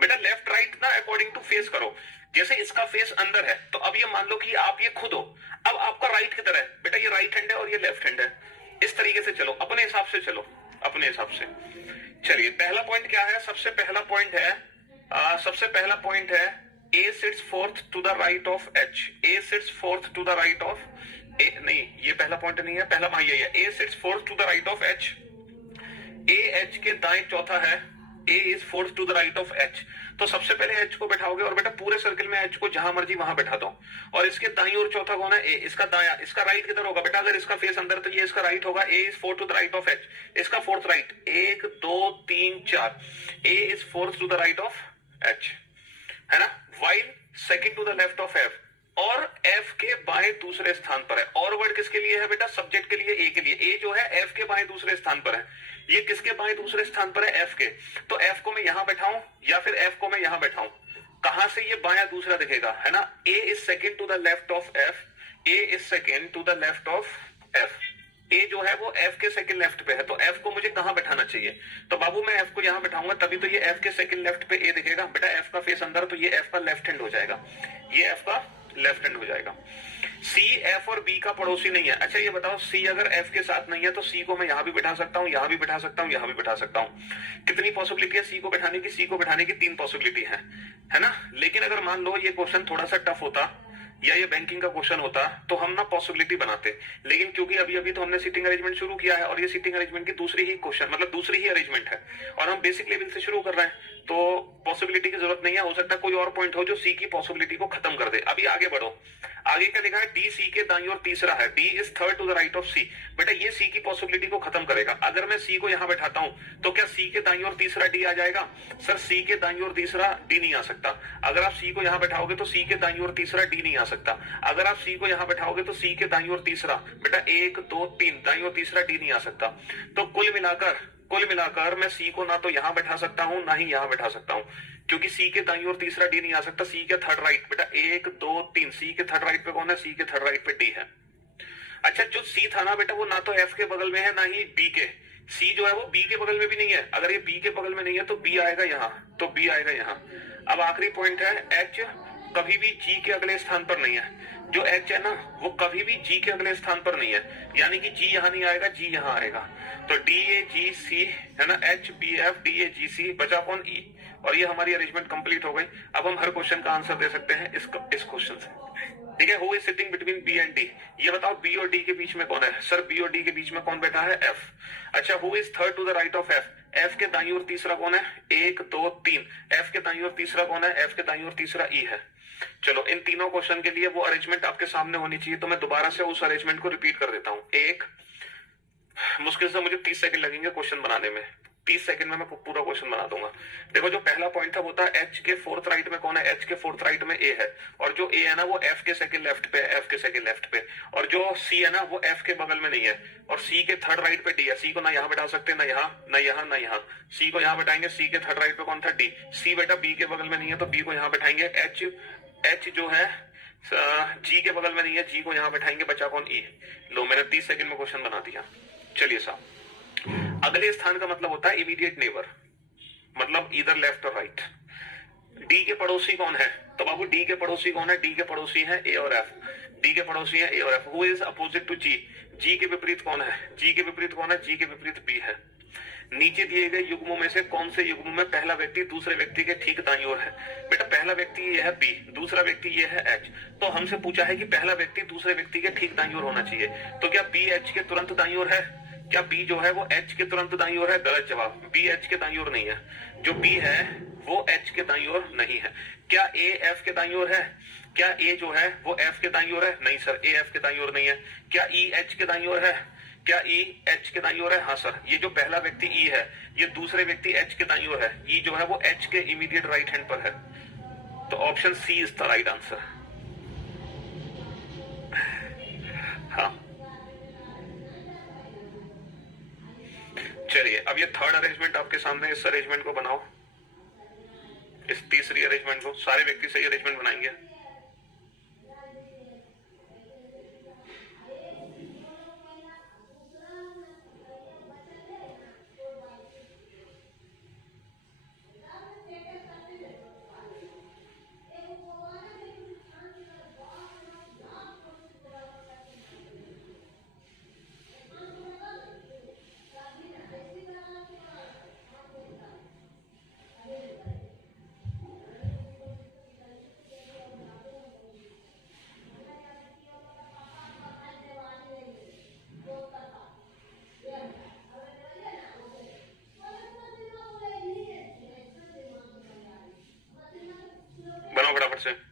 बेटा लेफ्ट राइट ना अकॉर्डिंग टू फेस करो। जैसे इसका फेस अंदर है तो अब ये मान लो कि आप ये खुद हो। अब आपका राइट की तरह है बेटा, ये राइट हैंड है और ये लेफ्ट हैंड है। इस तरीके से चलो, अपने हिसाब से चलो, अपने हिसाब से। चलिए पहला पॉइंट क्या है? सबसे पहला पॉइंट है A sits fourth to the right of H. A sits fourth to the right of A, नहीं ये पहला पॉइंट नहीं है, पहला यही है। A sits fourth to the right of H. A H के दाएं चौथा है। A is fourth to the right of H. तो सबसे पहले एच को बैठाओगे और बेटा पूरे सर्किल में एच को जहां मर्जी वहां बैठा दो। और इसके दाई और चौथा कौन है? ए। इसका दाया, इसका राइट किधर होगा बेटा? अगर इसका फेस अंदर तो ये इसका राइट होगा। A is fourth to the right of H. इसका fourth right. 1 2 3 4। A is fourth to the right of H, है ना? While second to the left of F. और एफ के बाएं दूसरे स्थान पर है। और वर्ड किसके लिए है बेटा? सब्जेक्ट के लिए, ए के लिए। ए जो है एफ के बाएं दूसरे स्थान पर है। ये किसके बाएं दूसरे स्थान पर है? एफ के। तो एफ को मैं यहां बैठाऊं या फिर एफ को मैं यहां बैठाऊं? कहां से ये बायां दूसरा दिखेगा, है ना? A is second to the left of F. A is second to the left of F. A जो है वो एफ के सेकंड लेफ्ट पे है। तो एफ को मुझे कहां बैठाना चाहिए? तो बाबू मैं एफ को यहां बैठाऊंगा तभी तो ये एफ के सेकंड लेफ्ट पे ए दिखेगा। बेटा एफ का फेस अंदर तो ये एफ का लेफ्ट हैंड हो जाएगा। ये एफ का लेफ्ट हैंड हो जाएगा। सी एफ और बी का पड़ोसी नहीं है। अच्छा ये बताओ, सी अगर एफ के साथ नहीं है तो सी को मैं यहां भी बैठा सकता हूं, यहां भी बैठा सकता हूं, यहां भी बैठा सकता हूं। कितनी पॉसिबिलिटी है सी को बैठाने की? सी को बैठाने की 3 पॉसिबिलिटी है ना? लेकिन अगर मान लो ये क्वेश्चन थोड़ा सा टफ होता या ये बैंकिंग का क्वेश्चन होता तो हम ना पॉसिबिलिटी बनाते। लेकिन क्योंकि अभी अभी तो हमने सीटिंग अरेंजमेंट शुरू किया है और ये सीटिंग अरेंजमेंट की दूसरी ही क्वेश्चन, मतलब दूसरी ही अरेंजमेंट है और हम बेसिक लेवल से शुरू कर रहे हैं, तो पॉसिबिलिटी की जरूरत नहीं है। हो सकता है कोई और पॉइंट हो जो सी की पॉसिबिलिटी को खत्म कर दे। अभी आगे बढ़ो। आगे क्या लिखा है? डी सी के दाईं ओर तीसरा है। D is third to the right of C. बेटा ये सी की पॉसिबिलिटी को खत्म करेगा। अगर मैं सी को यहां बैठाता हूं तो क्या सी के दाईं ओर तीसरा डी आ जाएगा? सर सी के दाईं ओर तीसरा डी नहीं आ सकता। अगर आप सी को यहां बैठाओगे तो सी के दाईं ओर तीसरा डी नहीं आ सकता। अगर आप सी को यहां बैठाओगे तो सी के दाईं ओर तीसरा, बेटा 1 2 3 दाईं ओर तीसरा डी नहीं आ सकता। तो कुल मिलाकर कुल मिलाकर मैं सी को ना तो यहां बैठा सकता हूं ना ही यहां बैठा सकता हूं, क्योंकि सी के दाईं ओर तीसरा डी नहीं आ सकता। सी के थर्ड राइट बेटा 1 2 3, सी के थर्ड राइट पे कौन है? सी के थर्ड राइट पे डी है। अच्छा जो सी था ना बेटा वो ना तो एफ के बगल में है ना ही बी के। सी जो है वो बी के बगल में भी नहीं है। अगर ये बी के बगल में नहीं है तो बी आएगा यहाँ, तो बी आएगा यहाँ। अब आखिरी पॉइंट है एच कभी भी जी के अगले स्थान पर नहीं है। जो एच है ना वो कभी भी जी के अगले स्थान पर नहीं है, यानी कि जी यहाँ नहीं आएगा, जी यहाँ आएगा। तो डी ए जी सी है ना, H B F D A G C, बचा कौन? ई। और ये हमारी अरेंजमेंट कंप्लीट हो गई। अब हम हर क्वेश्चन का आंसर दे सकते हैं इस क्वेश्चन से। ठीक है, who is sitting between B and D? ये बताओ बी और डी के बीच में कौन है? सर बी और डी के बीच में कौन बैठा है? एफ। अच्छा who is third to the right of F? F के दाईं ओर तीसरा कौन है? 1 2 3। एफ के दाईं ओर तीसरा कौन है? एफ के दाईं ओर तीसरा ई है। चलो इन तीनों क्वेश्चन के लिए वो अरेंजमेंट आपके सामने होनी चाहिए, तो मैं दोबारा से उस अरेंजमेंट को रिपीट कर देता हूं। एक, मुश्किल से मुझे 30 सेकंड लगेंगे क्वेश्चन बनाने में, 30 सेकंड में मैं पूरा क्वेश्चन बना दूंगा। देखो जो पहला पॉइंट था वो था एच के फोर्थ राइट में कौन है? एच के फोर्थ राइट में ए है, और जो ए है ना वो एफ के सेकंड लेफ्ट पे, एफ के सेकंड लेफ्ट पे। और जो सी है ना वो एफ के बगल में नहीं है, और सी के थर्ड राइट पे डी है। सी को ना यहाँ बैठा सकते, ना यहाँ ना यहाँ ना यहाँ। सी को यहाँ बैठाएंगे, सी के थर्ड राइट पे कौन था? डी। सी बेटा बी के बगल में नहीं है तो बी को यहाँ बैठाएंगे। एच जो है जी के बगल में नहीं है, जी को यहाँ बैठाएंगे, बचा कौन? ई। लो मैंने 30 सेकंड में क्वेश्चन बना दिया। चलिए साहब, अगले स्थान का मतलब होता है इमीडिएट नेबर, मतलब इधर लेफ्ट और राइट। डी के पड़ोसी कौन है? तो बाबू डी के पड़ोसी कौन है? डी के पड़ोसी है ए और एफ। डी के पड़ोसी है ए और F. Who is opposite to G? G के विपरीत कौन है? जी के विपरीत कौन है? जी के विपरीत बी है। नीचे दिए गए युग्मों में से कौन से युग्म में पहला व्यक्ति दूसरे व्यक्ति के ठीक दाईं ओर है? बेटा पहला व्यक्ति ये है बी, दूसरा व्यक्ति ये है एच। तो हमसे पूछा है कि पहला व्यक्ति दूसरे व्यक्ति के ठीक दाईं ओर होना चाहिए, तो क्या बी एच के तुरंत दाईं ओर है? क्या बी जो है वो एच के तुरंत दाईं ओर है? गलत जवाब, बी एच के दाईं ओर नहीं है। जो बी है वो एच के दाईं ओर नहीं है। क्या ए एफ के दाईं ओर है? क्या ए जो है वो एफ के दाईं ओर है? नहीं सर, ए एफ के दाईं ओर नहीं है। क्या ई एच के दाईं ओर है? क्या ई एच के दाईं ओर है? हाँ सर, ये जो पहला व्यक्ति ई है ये दूसरे व्यक्ति एच के दाईं ओर है। ई जो है वो एच के इमीडिएट राइट हैंड पर है। तो option C is the right answer. हाँ चलिए, अब ये थर्ड अरेंजमेंट आपके सामने, इस अरेंजमेंट को बनाओ। इस तीसरी अरेंजमेंट को सारे व्यक्ति सही अरेंजमेंट बनाएंगे। बनाओ फटाफट से।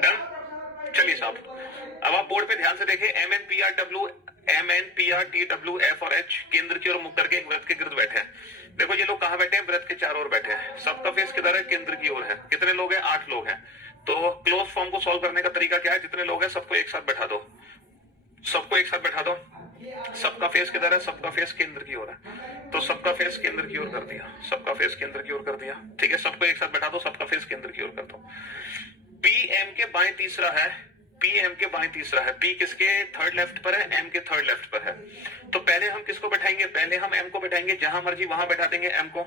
डन। चलिए साहब, अब आप बोर्ड पे ध्यान से देखें, MNPR F और H केंद्र की ओर मुख करके एक वृत्त के गिर्द बैठे हैं। देखो ये लोग कहां बैठे हैं? वृत्त के चारों ओर बैठे हैं। सबका फेस किधर है? केंद्र की ओर है। कितने लोग हैं? 8 लोग हैं। तो क्लोज फॉर्म को सॉल्व करने का तरीका क्या है? जितने लोग हैं सबको एक साथ बैठा दो, सबको एक साथ बैठा दो। सबका फेस किधर है? सबका फेस केंद्र की ओर है, तो सबका फेस केंद्र की ओर कर दिया, सबका फेस केंद्र की ओर कर दिया। ठीक है, सबको एक साथ बैठा दो, सबका फेस केंद्र की ओर कर दो। PM के बाएं तीसरा है, PM के बाएं तीसरा है। P किसके थर्ड लेफ्ट पर है? M के थर्ड लेफ्ट पर है। तो पहले हम किसको बैठाएंगे? पहले हम M को बैठाएंगे, जहां मर्जी वहां बैठा देंगे M को।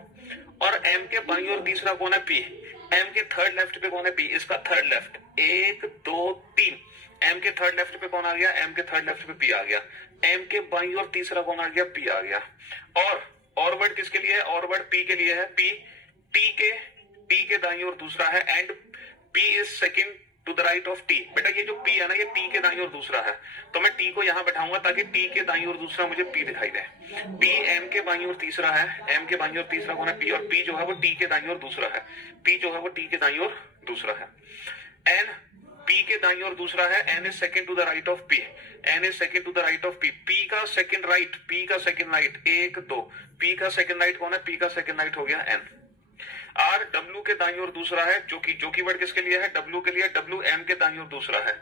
और M के बाईं ओर तीसरा कौन है? P। M के थर्ड लेफ्ट पे कौन है? P। इसका थर्ड लेफ्ट 1 2 3। M के थर्ड लेफ्ट पे कौन आ गया? M के थर्ड लेफ्ट पे P आ गया। M के बाईं ओर तीसरा कौन आ गया? P आ गया। और वर्ड किसके लिए है? और वर्ड P के लिए है। T के दाईं ओर दूसरा है, and P is second to the right of T। बेटा ये जो P है ना, ये T के दाईं ओर दूसरा है, तो मैं T को यहां बैठाऊंगा ताकि T के दाईं ओर दूसरा मुझे P दिखाई दे। P M के बाईं ओर तीसरा है, M के बाईं ओर तीसरा कौन है? P। और P जो है वो T के दाईं ओर दूसरा है, P जो है वो T के दाईं ओर दूसरा है। N P के दाईं ओर दूसरा है, N is second to the right of P, N is second to the right of P। P का सेकंड राइट, P का सेकंड राइट 1 2, P का सेकंड राइट कौन है? P का सेकंड राइट हो गया N। R W के दाईं ओर दूसरा है, जो कि वर्ड किसके लिए है? W के लिए। W M के दाईं ओर दूसरा है,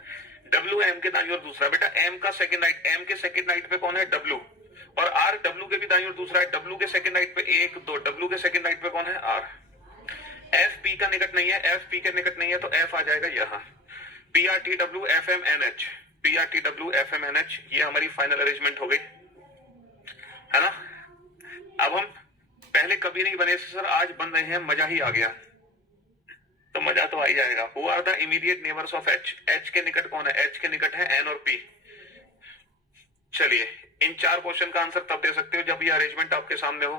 W M के दाईं ओर दूसरा। बेटा M का सेकंड राइट, M के सेकंड राइट पे कौन है? W। और R W के भी दाईं ओर दूसरा है, W के सेकंड राइट पे 1 2, W के सेकंड राइट पे कौन है? R। F P का निकट नहीं है, F P के निकट नहीं है, तो F आ जाएगा यहाँ। PRTW FMNH, PRTW FMNH, ये हमारी फाइनल अरेंजमेंट हो गई है ना। अब हम पहले कभी नहीं बने सर, आज बन रहे हैं, मजा ही आ गया। तो मजा तो आ ही जाएगा। Who are the immediate neighbours of H? H के निकट कौन है? H के निकट है N और P। चलिए, इन 4 क्वेश्चन का आंसर तब दे सकते हो जब ये अरेंजमेंट आपके सामने हो।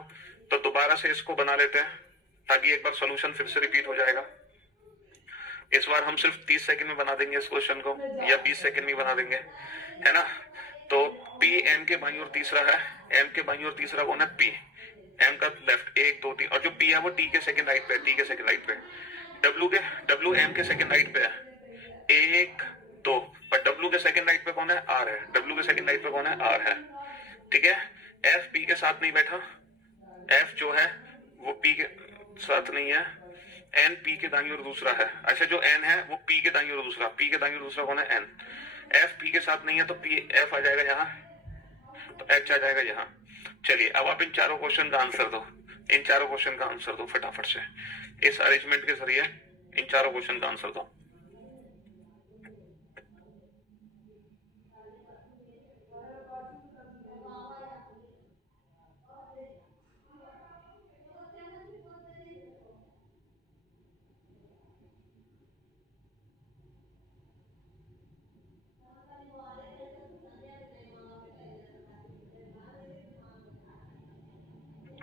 तो दोबारा से इसको बना लेते हैं ताकि एक बार सोल्यूशन फिर से रिपीट हो जाएगा। इस बार हम सिर्फ 30 सेकंड में बना देंगे इस क्वेश्चन को, या 20 सेकंड में बना देंगे, है ना। तो P M के बाईं ओर तीसरा है, M के बाईं ओर तीसरा कौन है? P। M का लेफ्ट 1 2 3, और जो P है वो T के सेकंड राइट पे, T के सेकंड राइट पे। W M के सेकंड राइट पे है 1 2, पर W के सेकंड राइट पे कौन है? R है। W के सेकंड राइट पे कौन है? R है। ठीक है। F P के साथ नहीं बैठा, F जो है वो P के साथ नहीं है, N P के दाईं ओर दूसरा है। अच्छा, जो N है वो P के दाईं ओर दूसरा, P के दाईं ओर दूसरा कौन है? N। F P के साथ नहीं है, तो P F आ जाएगा यहाँ, तो H आ जाएगा यहाँ। चलिए, अब आप इन 4 क्वेश्चन का आंसर दो, इन 4 क्वेश्चन का आंसर दो फटाफट से। इस अरेंजमेंट के जरिए इन 4 क्वेश्चन का आंसर दो।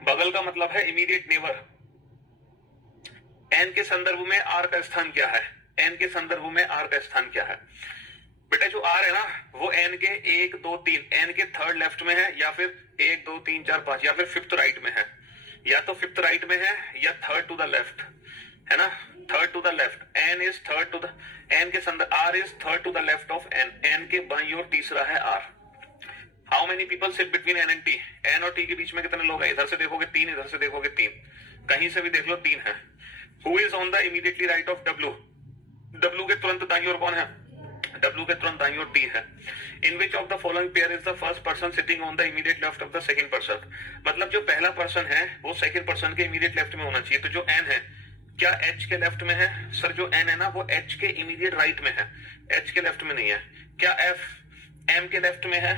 बगल का मतलब है इमीडिएट नेबर। N के संदर्भ में R का स्थान क्या है? N के संदर्भ में R का स्थान क्या है? बेटा जो आर है ना वो एन के 1 2 3 एन के थर्ड लेफ्ट में है, या फिर 1 2 3 4 5 या फिर फिफ्थ राइट में है, या तो फिफ्थ राइट में है या थर्ड टू द लेफ्ट है ना, third to the left. N is third to the, N के संदर्भ R is third to the left of N, N के बाईं ओर तीसरा है R. How many people sit between N and T, N और टी के बीच में कितने लोग हैं? इधर से देखोगे 3, इधर से देखोगे 3, कहीं से भी देख लो 3 है। Who is on the immediately right of W, W के तुरंत दाईं ओर कौन है? डब्ल्यू के तुरंत दाईं ओर टी है। In which of the following pair is the first person sitting on the immediate left of the second person, मतलब जो पहला पर्सन है वो सेकंड पर्सन के इमीडिएट लेफ्ट में होना चाहिए। तो जो एन है क्या एच के लेफ्ट में है? सर जो एन है ना वो एच के इमीडिएट राइट में है, एच के लेफ्ट में नहीं है। क्या एफ एम के लेफ्ट में है?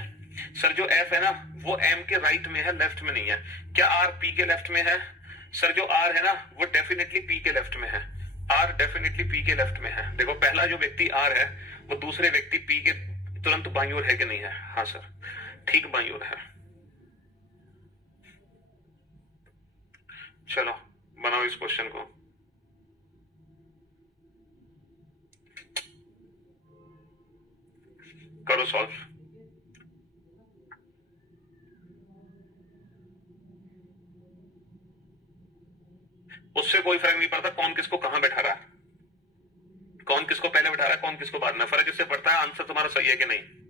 सर जो एफ है ना वो एम के राइट में है, लेफ्ट में नहीं है। क्या आर पी के लेफ्ट में है? सर जो आर है ना वो डेफिनेटली पी के लेफ्ट में है, आर डेफिनेटली पी के लेफ्ट में है। देखो पहला जो व्यक्ति आर है वो दूसरे व्यक्ति पी के तुरंत बाईं ओर है कि नहीं है? हाँ सर, ठीक बाईं ओर है। चलो बनाओ इस क्वेश्चन को। करो सॉल्व। उससे कोई फर्क नहीं पड़ता कौन किसको कहां बैठा रहा है, कौन किसको पहले बैठा रहा है, कौन किसको बाद में। फर्क इससे पड़ता है आंसर तुम्हारा सही है कि नहीं।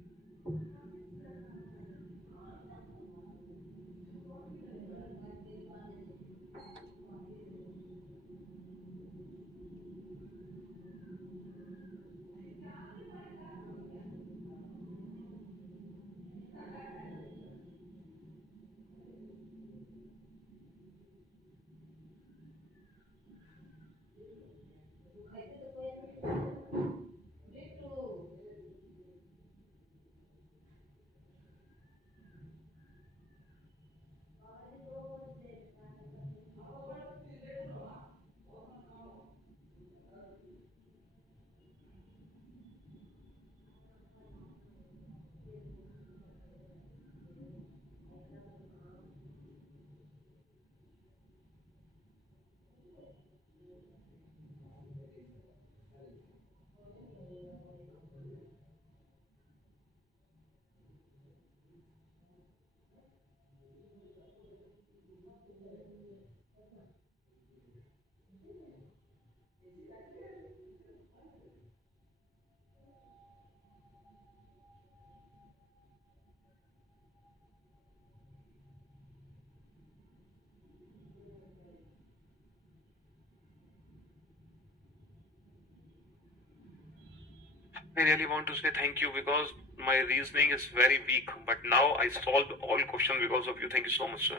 I really want to say thank you because my reasoning is very weak, but now I solved all questions because of you. Thank you so much, sir.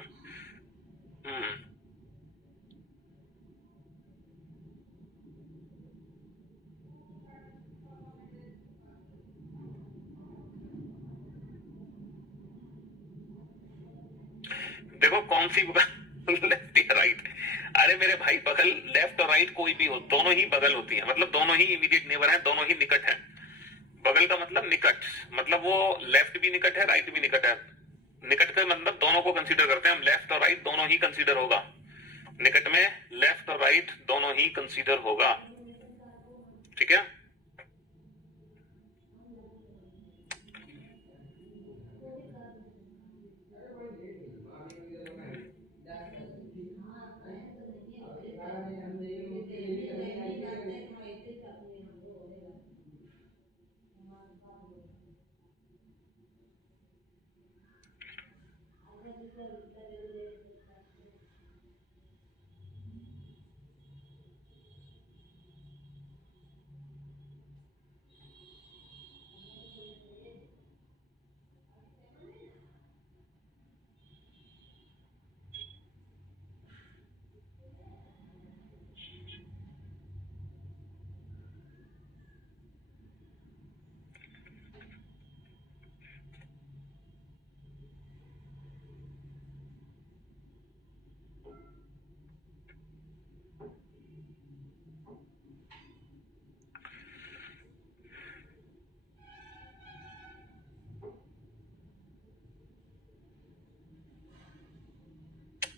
देखो कौन सी बगल लेफ्ट या राइट? अरे मेरे भाई बगल लेफ्ट और राइट कोई भी हो, दोनों ही बगल होती है, मतलब दोनों ही इमीडिएट नेबर हैं, दोनों ही निकट हैं। बगल का मतलब निकट, मतलब वो लेफ्ट भी निकट है राइट भी निकट है। निकट का मतलब दोनों को कंसीडर करते हैं हम, लेफ्ट और राइट दोनों ही कंसीडर होगा। निकट में लेफ्ट और राइट दोनों ही कंसीडर होगा, ठीक है।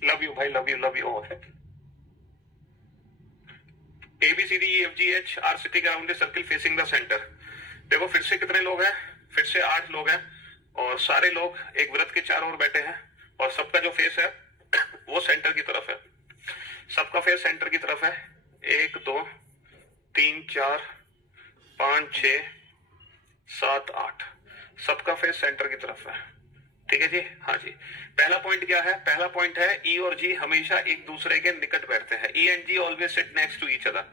लव यू भाई, love you, love you all. A B C D E F G H are sitting around a circle facing the center. देखो फिर से कितने लोग हैं, फिर से 8 लोग हैं और सारे लोग एक वृत्त के चारों ओर बैठे हैं और सबका जो फेस है वो सेंटर की तरफ है, सबका फेस सेंटर की तरफ है। 1 2 3 4 5 6 7 8, सबका फेस सेंटर की तरफ है। ठीक है जी, हाँ जी। पहला पॉइंट क्या है, पहला पॉइंट है ई और जी हमेशा एक दूसरे के निकट बैठते हैं। E and G always sit next to each other.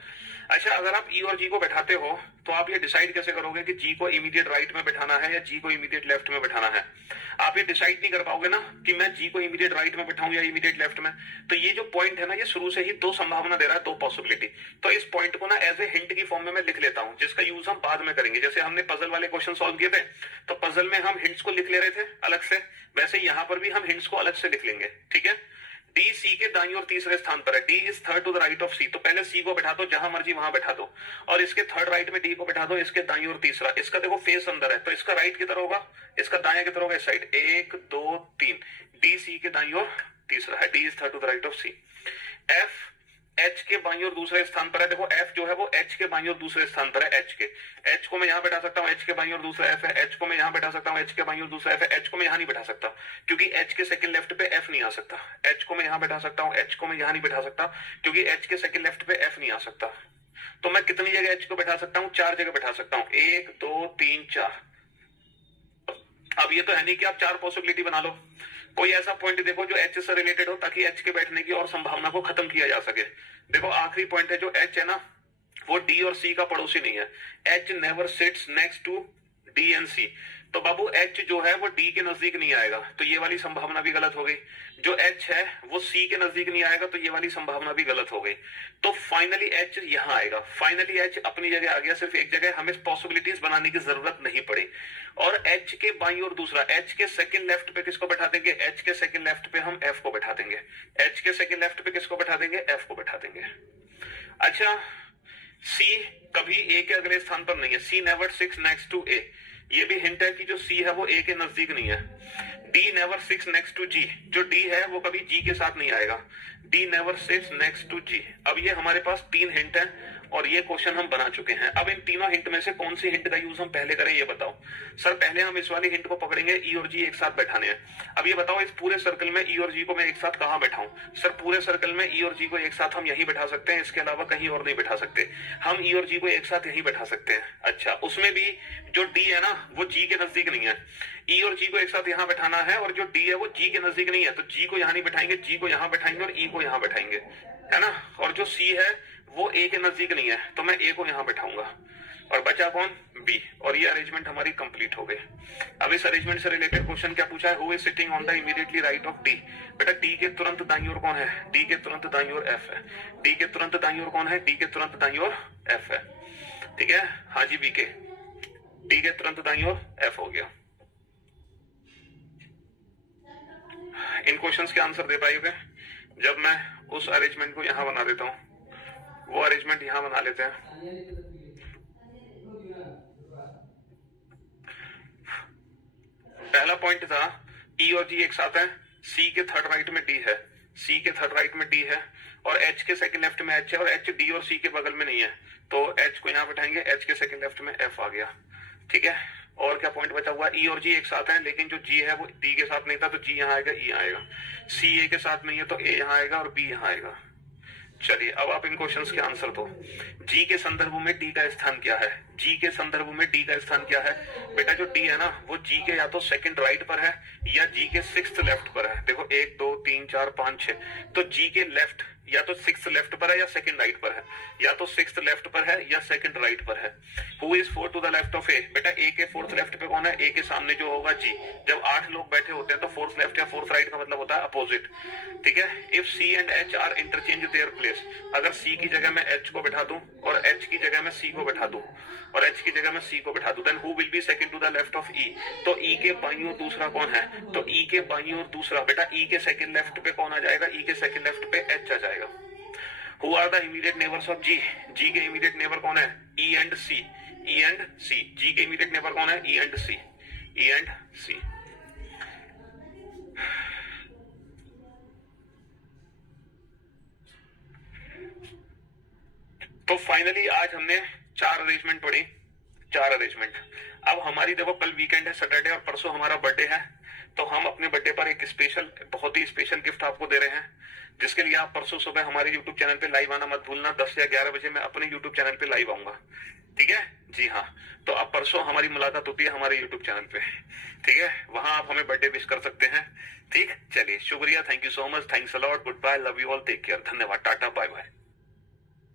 अच्छा, अगर आप ई और जी को बैठाते हो तो आप ये डिसाइड कैसे करोगे कि जी को इमीडिएट राइट में बैठाना है या जी को इमीडिएट लेफ्ट में बैठाना है? आप ये डिसाइड नहीं कर पाओगे ना कि मैं जी को इमीडिएट राइट में बैठाऊं या इमीडिएट लेफ्ट में। तो ये जो पॉइंट है ना, ये शुरू से ही दो संभावना दे रहा है, दो पॉसिबिलिटी। तो इस पॉइंट को ना एज ए हिंट की फॉर्म में मैं लिख लेता हूं, जिसका यूज हम बाद में करेंगे। जैसे हमने पजल वाले क्वेश्चन सॉल्व किए थे तो पजल में हम हिंट्स को लिख ले रहे थे अलग से, वैसे यहां पर भी हम हिंट्स को अलग से लिख लेंगे। ठीक है, डी सी के दाईं और तीसरे स्थान पर है, D is third to the right of C. तो पहले सी को बैठा दो, जहां मर्जी वहां बैठा दो, और इसके थर्ड राइट में डी को बैठा दो, इसके दाईं और तीसरा। इसका देखो फेस अंदर है तो इसका राइट किधर होगा, इसका दायां किधर होगा, इस साइड। 1 2 3, डी सी के दाईं और तीसरा है, D is third to the right of C. F H के बाईं और दूसरे स्थान पर है। देखो एफ जो है वो एच के बाईं और दूसरे स्थान पर है, एच के। एच को मैं यहां बैठा सकता हूं, एच के बाईं और दूसरा एफ है। एच को मैं यहां बैठा सकता हूं, एच के बाईं और दूसरा एफ है। एच को मैं यहां नहीं बैठा सकता क्योंकि एच के सेकंड लेफ्ट पे एफ नहीं आ सकता। एच को मैं यहां बैठा सकता हूं, एच को मैं यहां नहीं बैठा सकता क्योंकि एच के सेकंड लेफ्ट पे एफ नहीं आ सकता। तो मैं कितनी जगह एच को बैठा सकता हूं, 4 जगह बैठा सकता हूं। 1 2 3 4। अब ये तो है नहीं कि आप 4 पॉसिबिलिटी बना लो, कोई ऐसा पॉइंट देखो जो एच से रिलेटेड हो ताकि एच के बैठने की और संभावना को खत्म किया जा सके। देखो आखिरी पॉइंट है जो एच है ना, वो डी और सी का पड़ोसी नहीं है। H never sits next to D and C. तो बाबू एच जो है वो डी के नजदीक नहीं आएगा, तो ये वाली संभावना भी गलत हो गई। जो एच है वो सी के नजदीक नहीं आएगा, तो ये वाली संभावना भी गलत हो गई। तो फाइनली एच यहां आएगा, फाइनली एच अपनी जगह आ गया, सिर्फ एक जगह। हमें पॉसिबिलिटीज बनाने की जरूरत नहीं पड़ी। और एच के बाईं और दूसरा, एच के सेकंड लेफ्ट पे किसको बैठा देंगे, एच के सेकंड लेफ्ट पे हम एफ को बैठा देंगे। एच के सेकंड लेफ्ट पे किसको बैठा देंगे, एफ को बैठा देंगे। अच्छा, सी कभी ए के अगले स्थान पर नहीं है, सी नेवर सिक्स नेक्स्ट टू ए। ये भी हिंट है कि जो सी है वो ए के नजदीक नहीं है। D never sits next to G, जो डी है वो कभी जी के साथ नहीं आएगा। D never sits next to G. अब ये हमारे पास 3 हिंट है और ये क्वेश्चन हम बना चुके हैं। अब इन तीनों हिंट में से कौन सी हिंट का यूज हम पहले करें ये बताओ। सर पहले हम इस वाली हिंट को पकड़ेंगे, ई और जी एक साथ बैठाने हैं। अब ये बताओ इस पूरे सर्कल में ई और जी को मैं एक साथ कहां बैठाऊं। सर पूरे सर्कल में ई और जी को एक साथ हम यहीं बैठा सकते हैं, इसके अलावा कहीं और नहीं बैठा सकते। हम ई और जी को एक साथ यहीं बैठा सकते हैं। अच्छा, उसमें भी जो डी है ना वो जी के नजदीक नहीं है। ई और जी को एक साथ यहां बैठाना है और जो डी है वो जी के नजदीक नहीं है, तो जी को यहां नहीं बैठाएंगे, जी को यहां बैठाएंगे और ई को यहां बैठाएंगे, है ना। और जो सी है वो ए के नजदीक नहीं है, तो मैं ए को यहां बैठाऊंगा। और बचा कौन, बी। और ये अरेंजमेंट हमारी कंप्लीट हो गई। अब इस अरेंजमेंट से रिलेटेड क्वेश्चन क्या पूछा है, who is sitting on the immediately right of D. बेटा डी के तुरंत दाईं ओर कौन है, डी के तुरंत दाईं ओर एफ है। डी के तुरंत दाईं ओर कौन है, डी के तुरंत दाईं ओर एफ है। ठीक है, हाँ जी बीके, डी के तुरंत दाईं ओर एफ हो गया। इन क्वेश्चंस के आंसर दे पाओगे जब मैं उस अरेंजमेंट को यहां बना देता हूं। वो अरेंजमेंट यहां बना लेते हैं। पहला पॉइंट था ई और जी एक साथ है, सी के थर्ड राइट में डी है, सी के थर्ड राइट में डी है और एच के सेकंड लेफ्ट में एच है और एच डी और सी के बगल में नहीं है, तो एच को यहां बैठाएंगे, एच के सेकंड लेफ्ट में एफ आ गया। ठीक है, और क्या पॉइंट बचा हुआ, ई और जी एक साथ है लेकिन जो जी है वो डी के साथ नहीं था, तो जी यहां आएगा, ई आएगा। सी ए के साथ नहीं है तो ए यहां आएगा और बी यहां आएगा। चलिए अब आप इन क्वेश्चंस के आंसर दो। जी के संदर्भ में डी का स्थान क्या है, जी के संदर्भ में डी का स्थान क्या है। बेटा जो डी है ना वो जी के या तो सेकंड राइट पर है या जी के सिक्स्थ लेफ्ट पर है। देखो 1 2 3 4 5 6, तो जी के लेफ्ट या तो सिक्स्थ लेफ्ट पर है या सेकंड राइट पर है, या तो सिक्स्थ लेफ्ट पर है या सेकंड राइट पर है। Who is fourth to the left of A. बेटा ए के फोर्थ लेफ्ट पे कौन है, ए के सामने जो होगा जी। जब 8 लोग बैठे होते हैं तो फोर्थ लेफ्ट या फोर्थ राइट का मतलब होता है अपोजिट। ठीक है, if C and H are interchange their place, अगर सी की जगह मैं एच को बैठा दूं और एच की जगह मैं सी को बैठा दूं और एच की जगह मैं सी को बैठा दूं, then who will be second to the left of E. तो ई के बाईं ओर दूसरा कौन है, तो ई के बाईं ओर दूसरा, बेटा ई के सेकंड लेफ्ट पे कौन आ जाएगा, ई के सेकंड लेफ्ट पे एच आ जाएगा। Who are the immediate neighbours of G, G के इमीडिएट नेबर कौन है, E and C, E and सी। जी के इमीडिएट नेबर कौन है, E and C, E and C. तो फाइनली आज हमने 4 अरेंजमेंट पढ़ी, 4 अरेंजमेंट। अब हमारी देखो कल वीकेंड है, सैटरडे, और परसों हमारा बर्थडे है, तो हम अपने बर्थडे पर एक स्पेशल, बहुत ही स्पेशल गिफ्ट आपको दे रहे हैं, जिसके लिए आप परसों सुबह हमारे यूट्यूब चैनल पे लाइव आना मत भूलना। 10 या 11 बजे मैं अपने यूट्यूब चैनल पे लाइव आऊंगा, ठीक है जी हाँ। तो अब परसों हमारी मुलाकात होती है हमारे यूट्यूब चैनल पे, ठीक है, वहां आप हमें बर्थडे विश कर सकते हैं। ठीक, चलिए शुक्रिया, thank you so much, thanks a lot, goodbye, love you all, take care, धन्यवाद, टाटा, बाय बाय।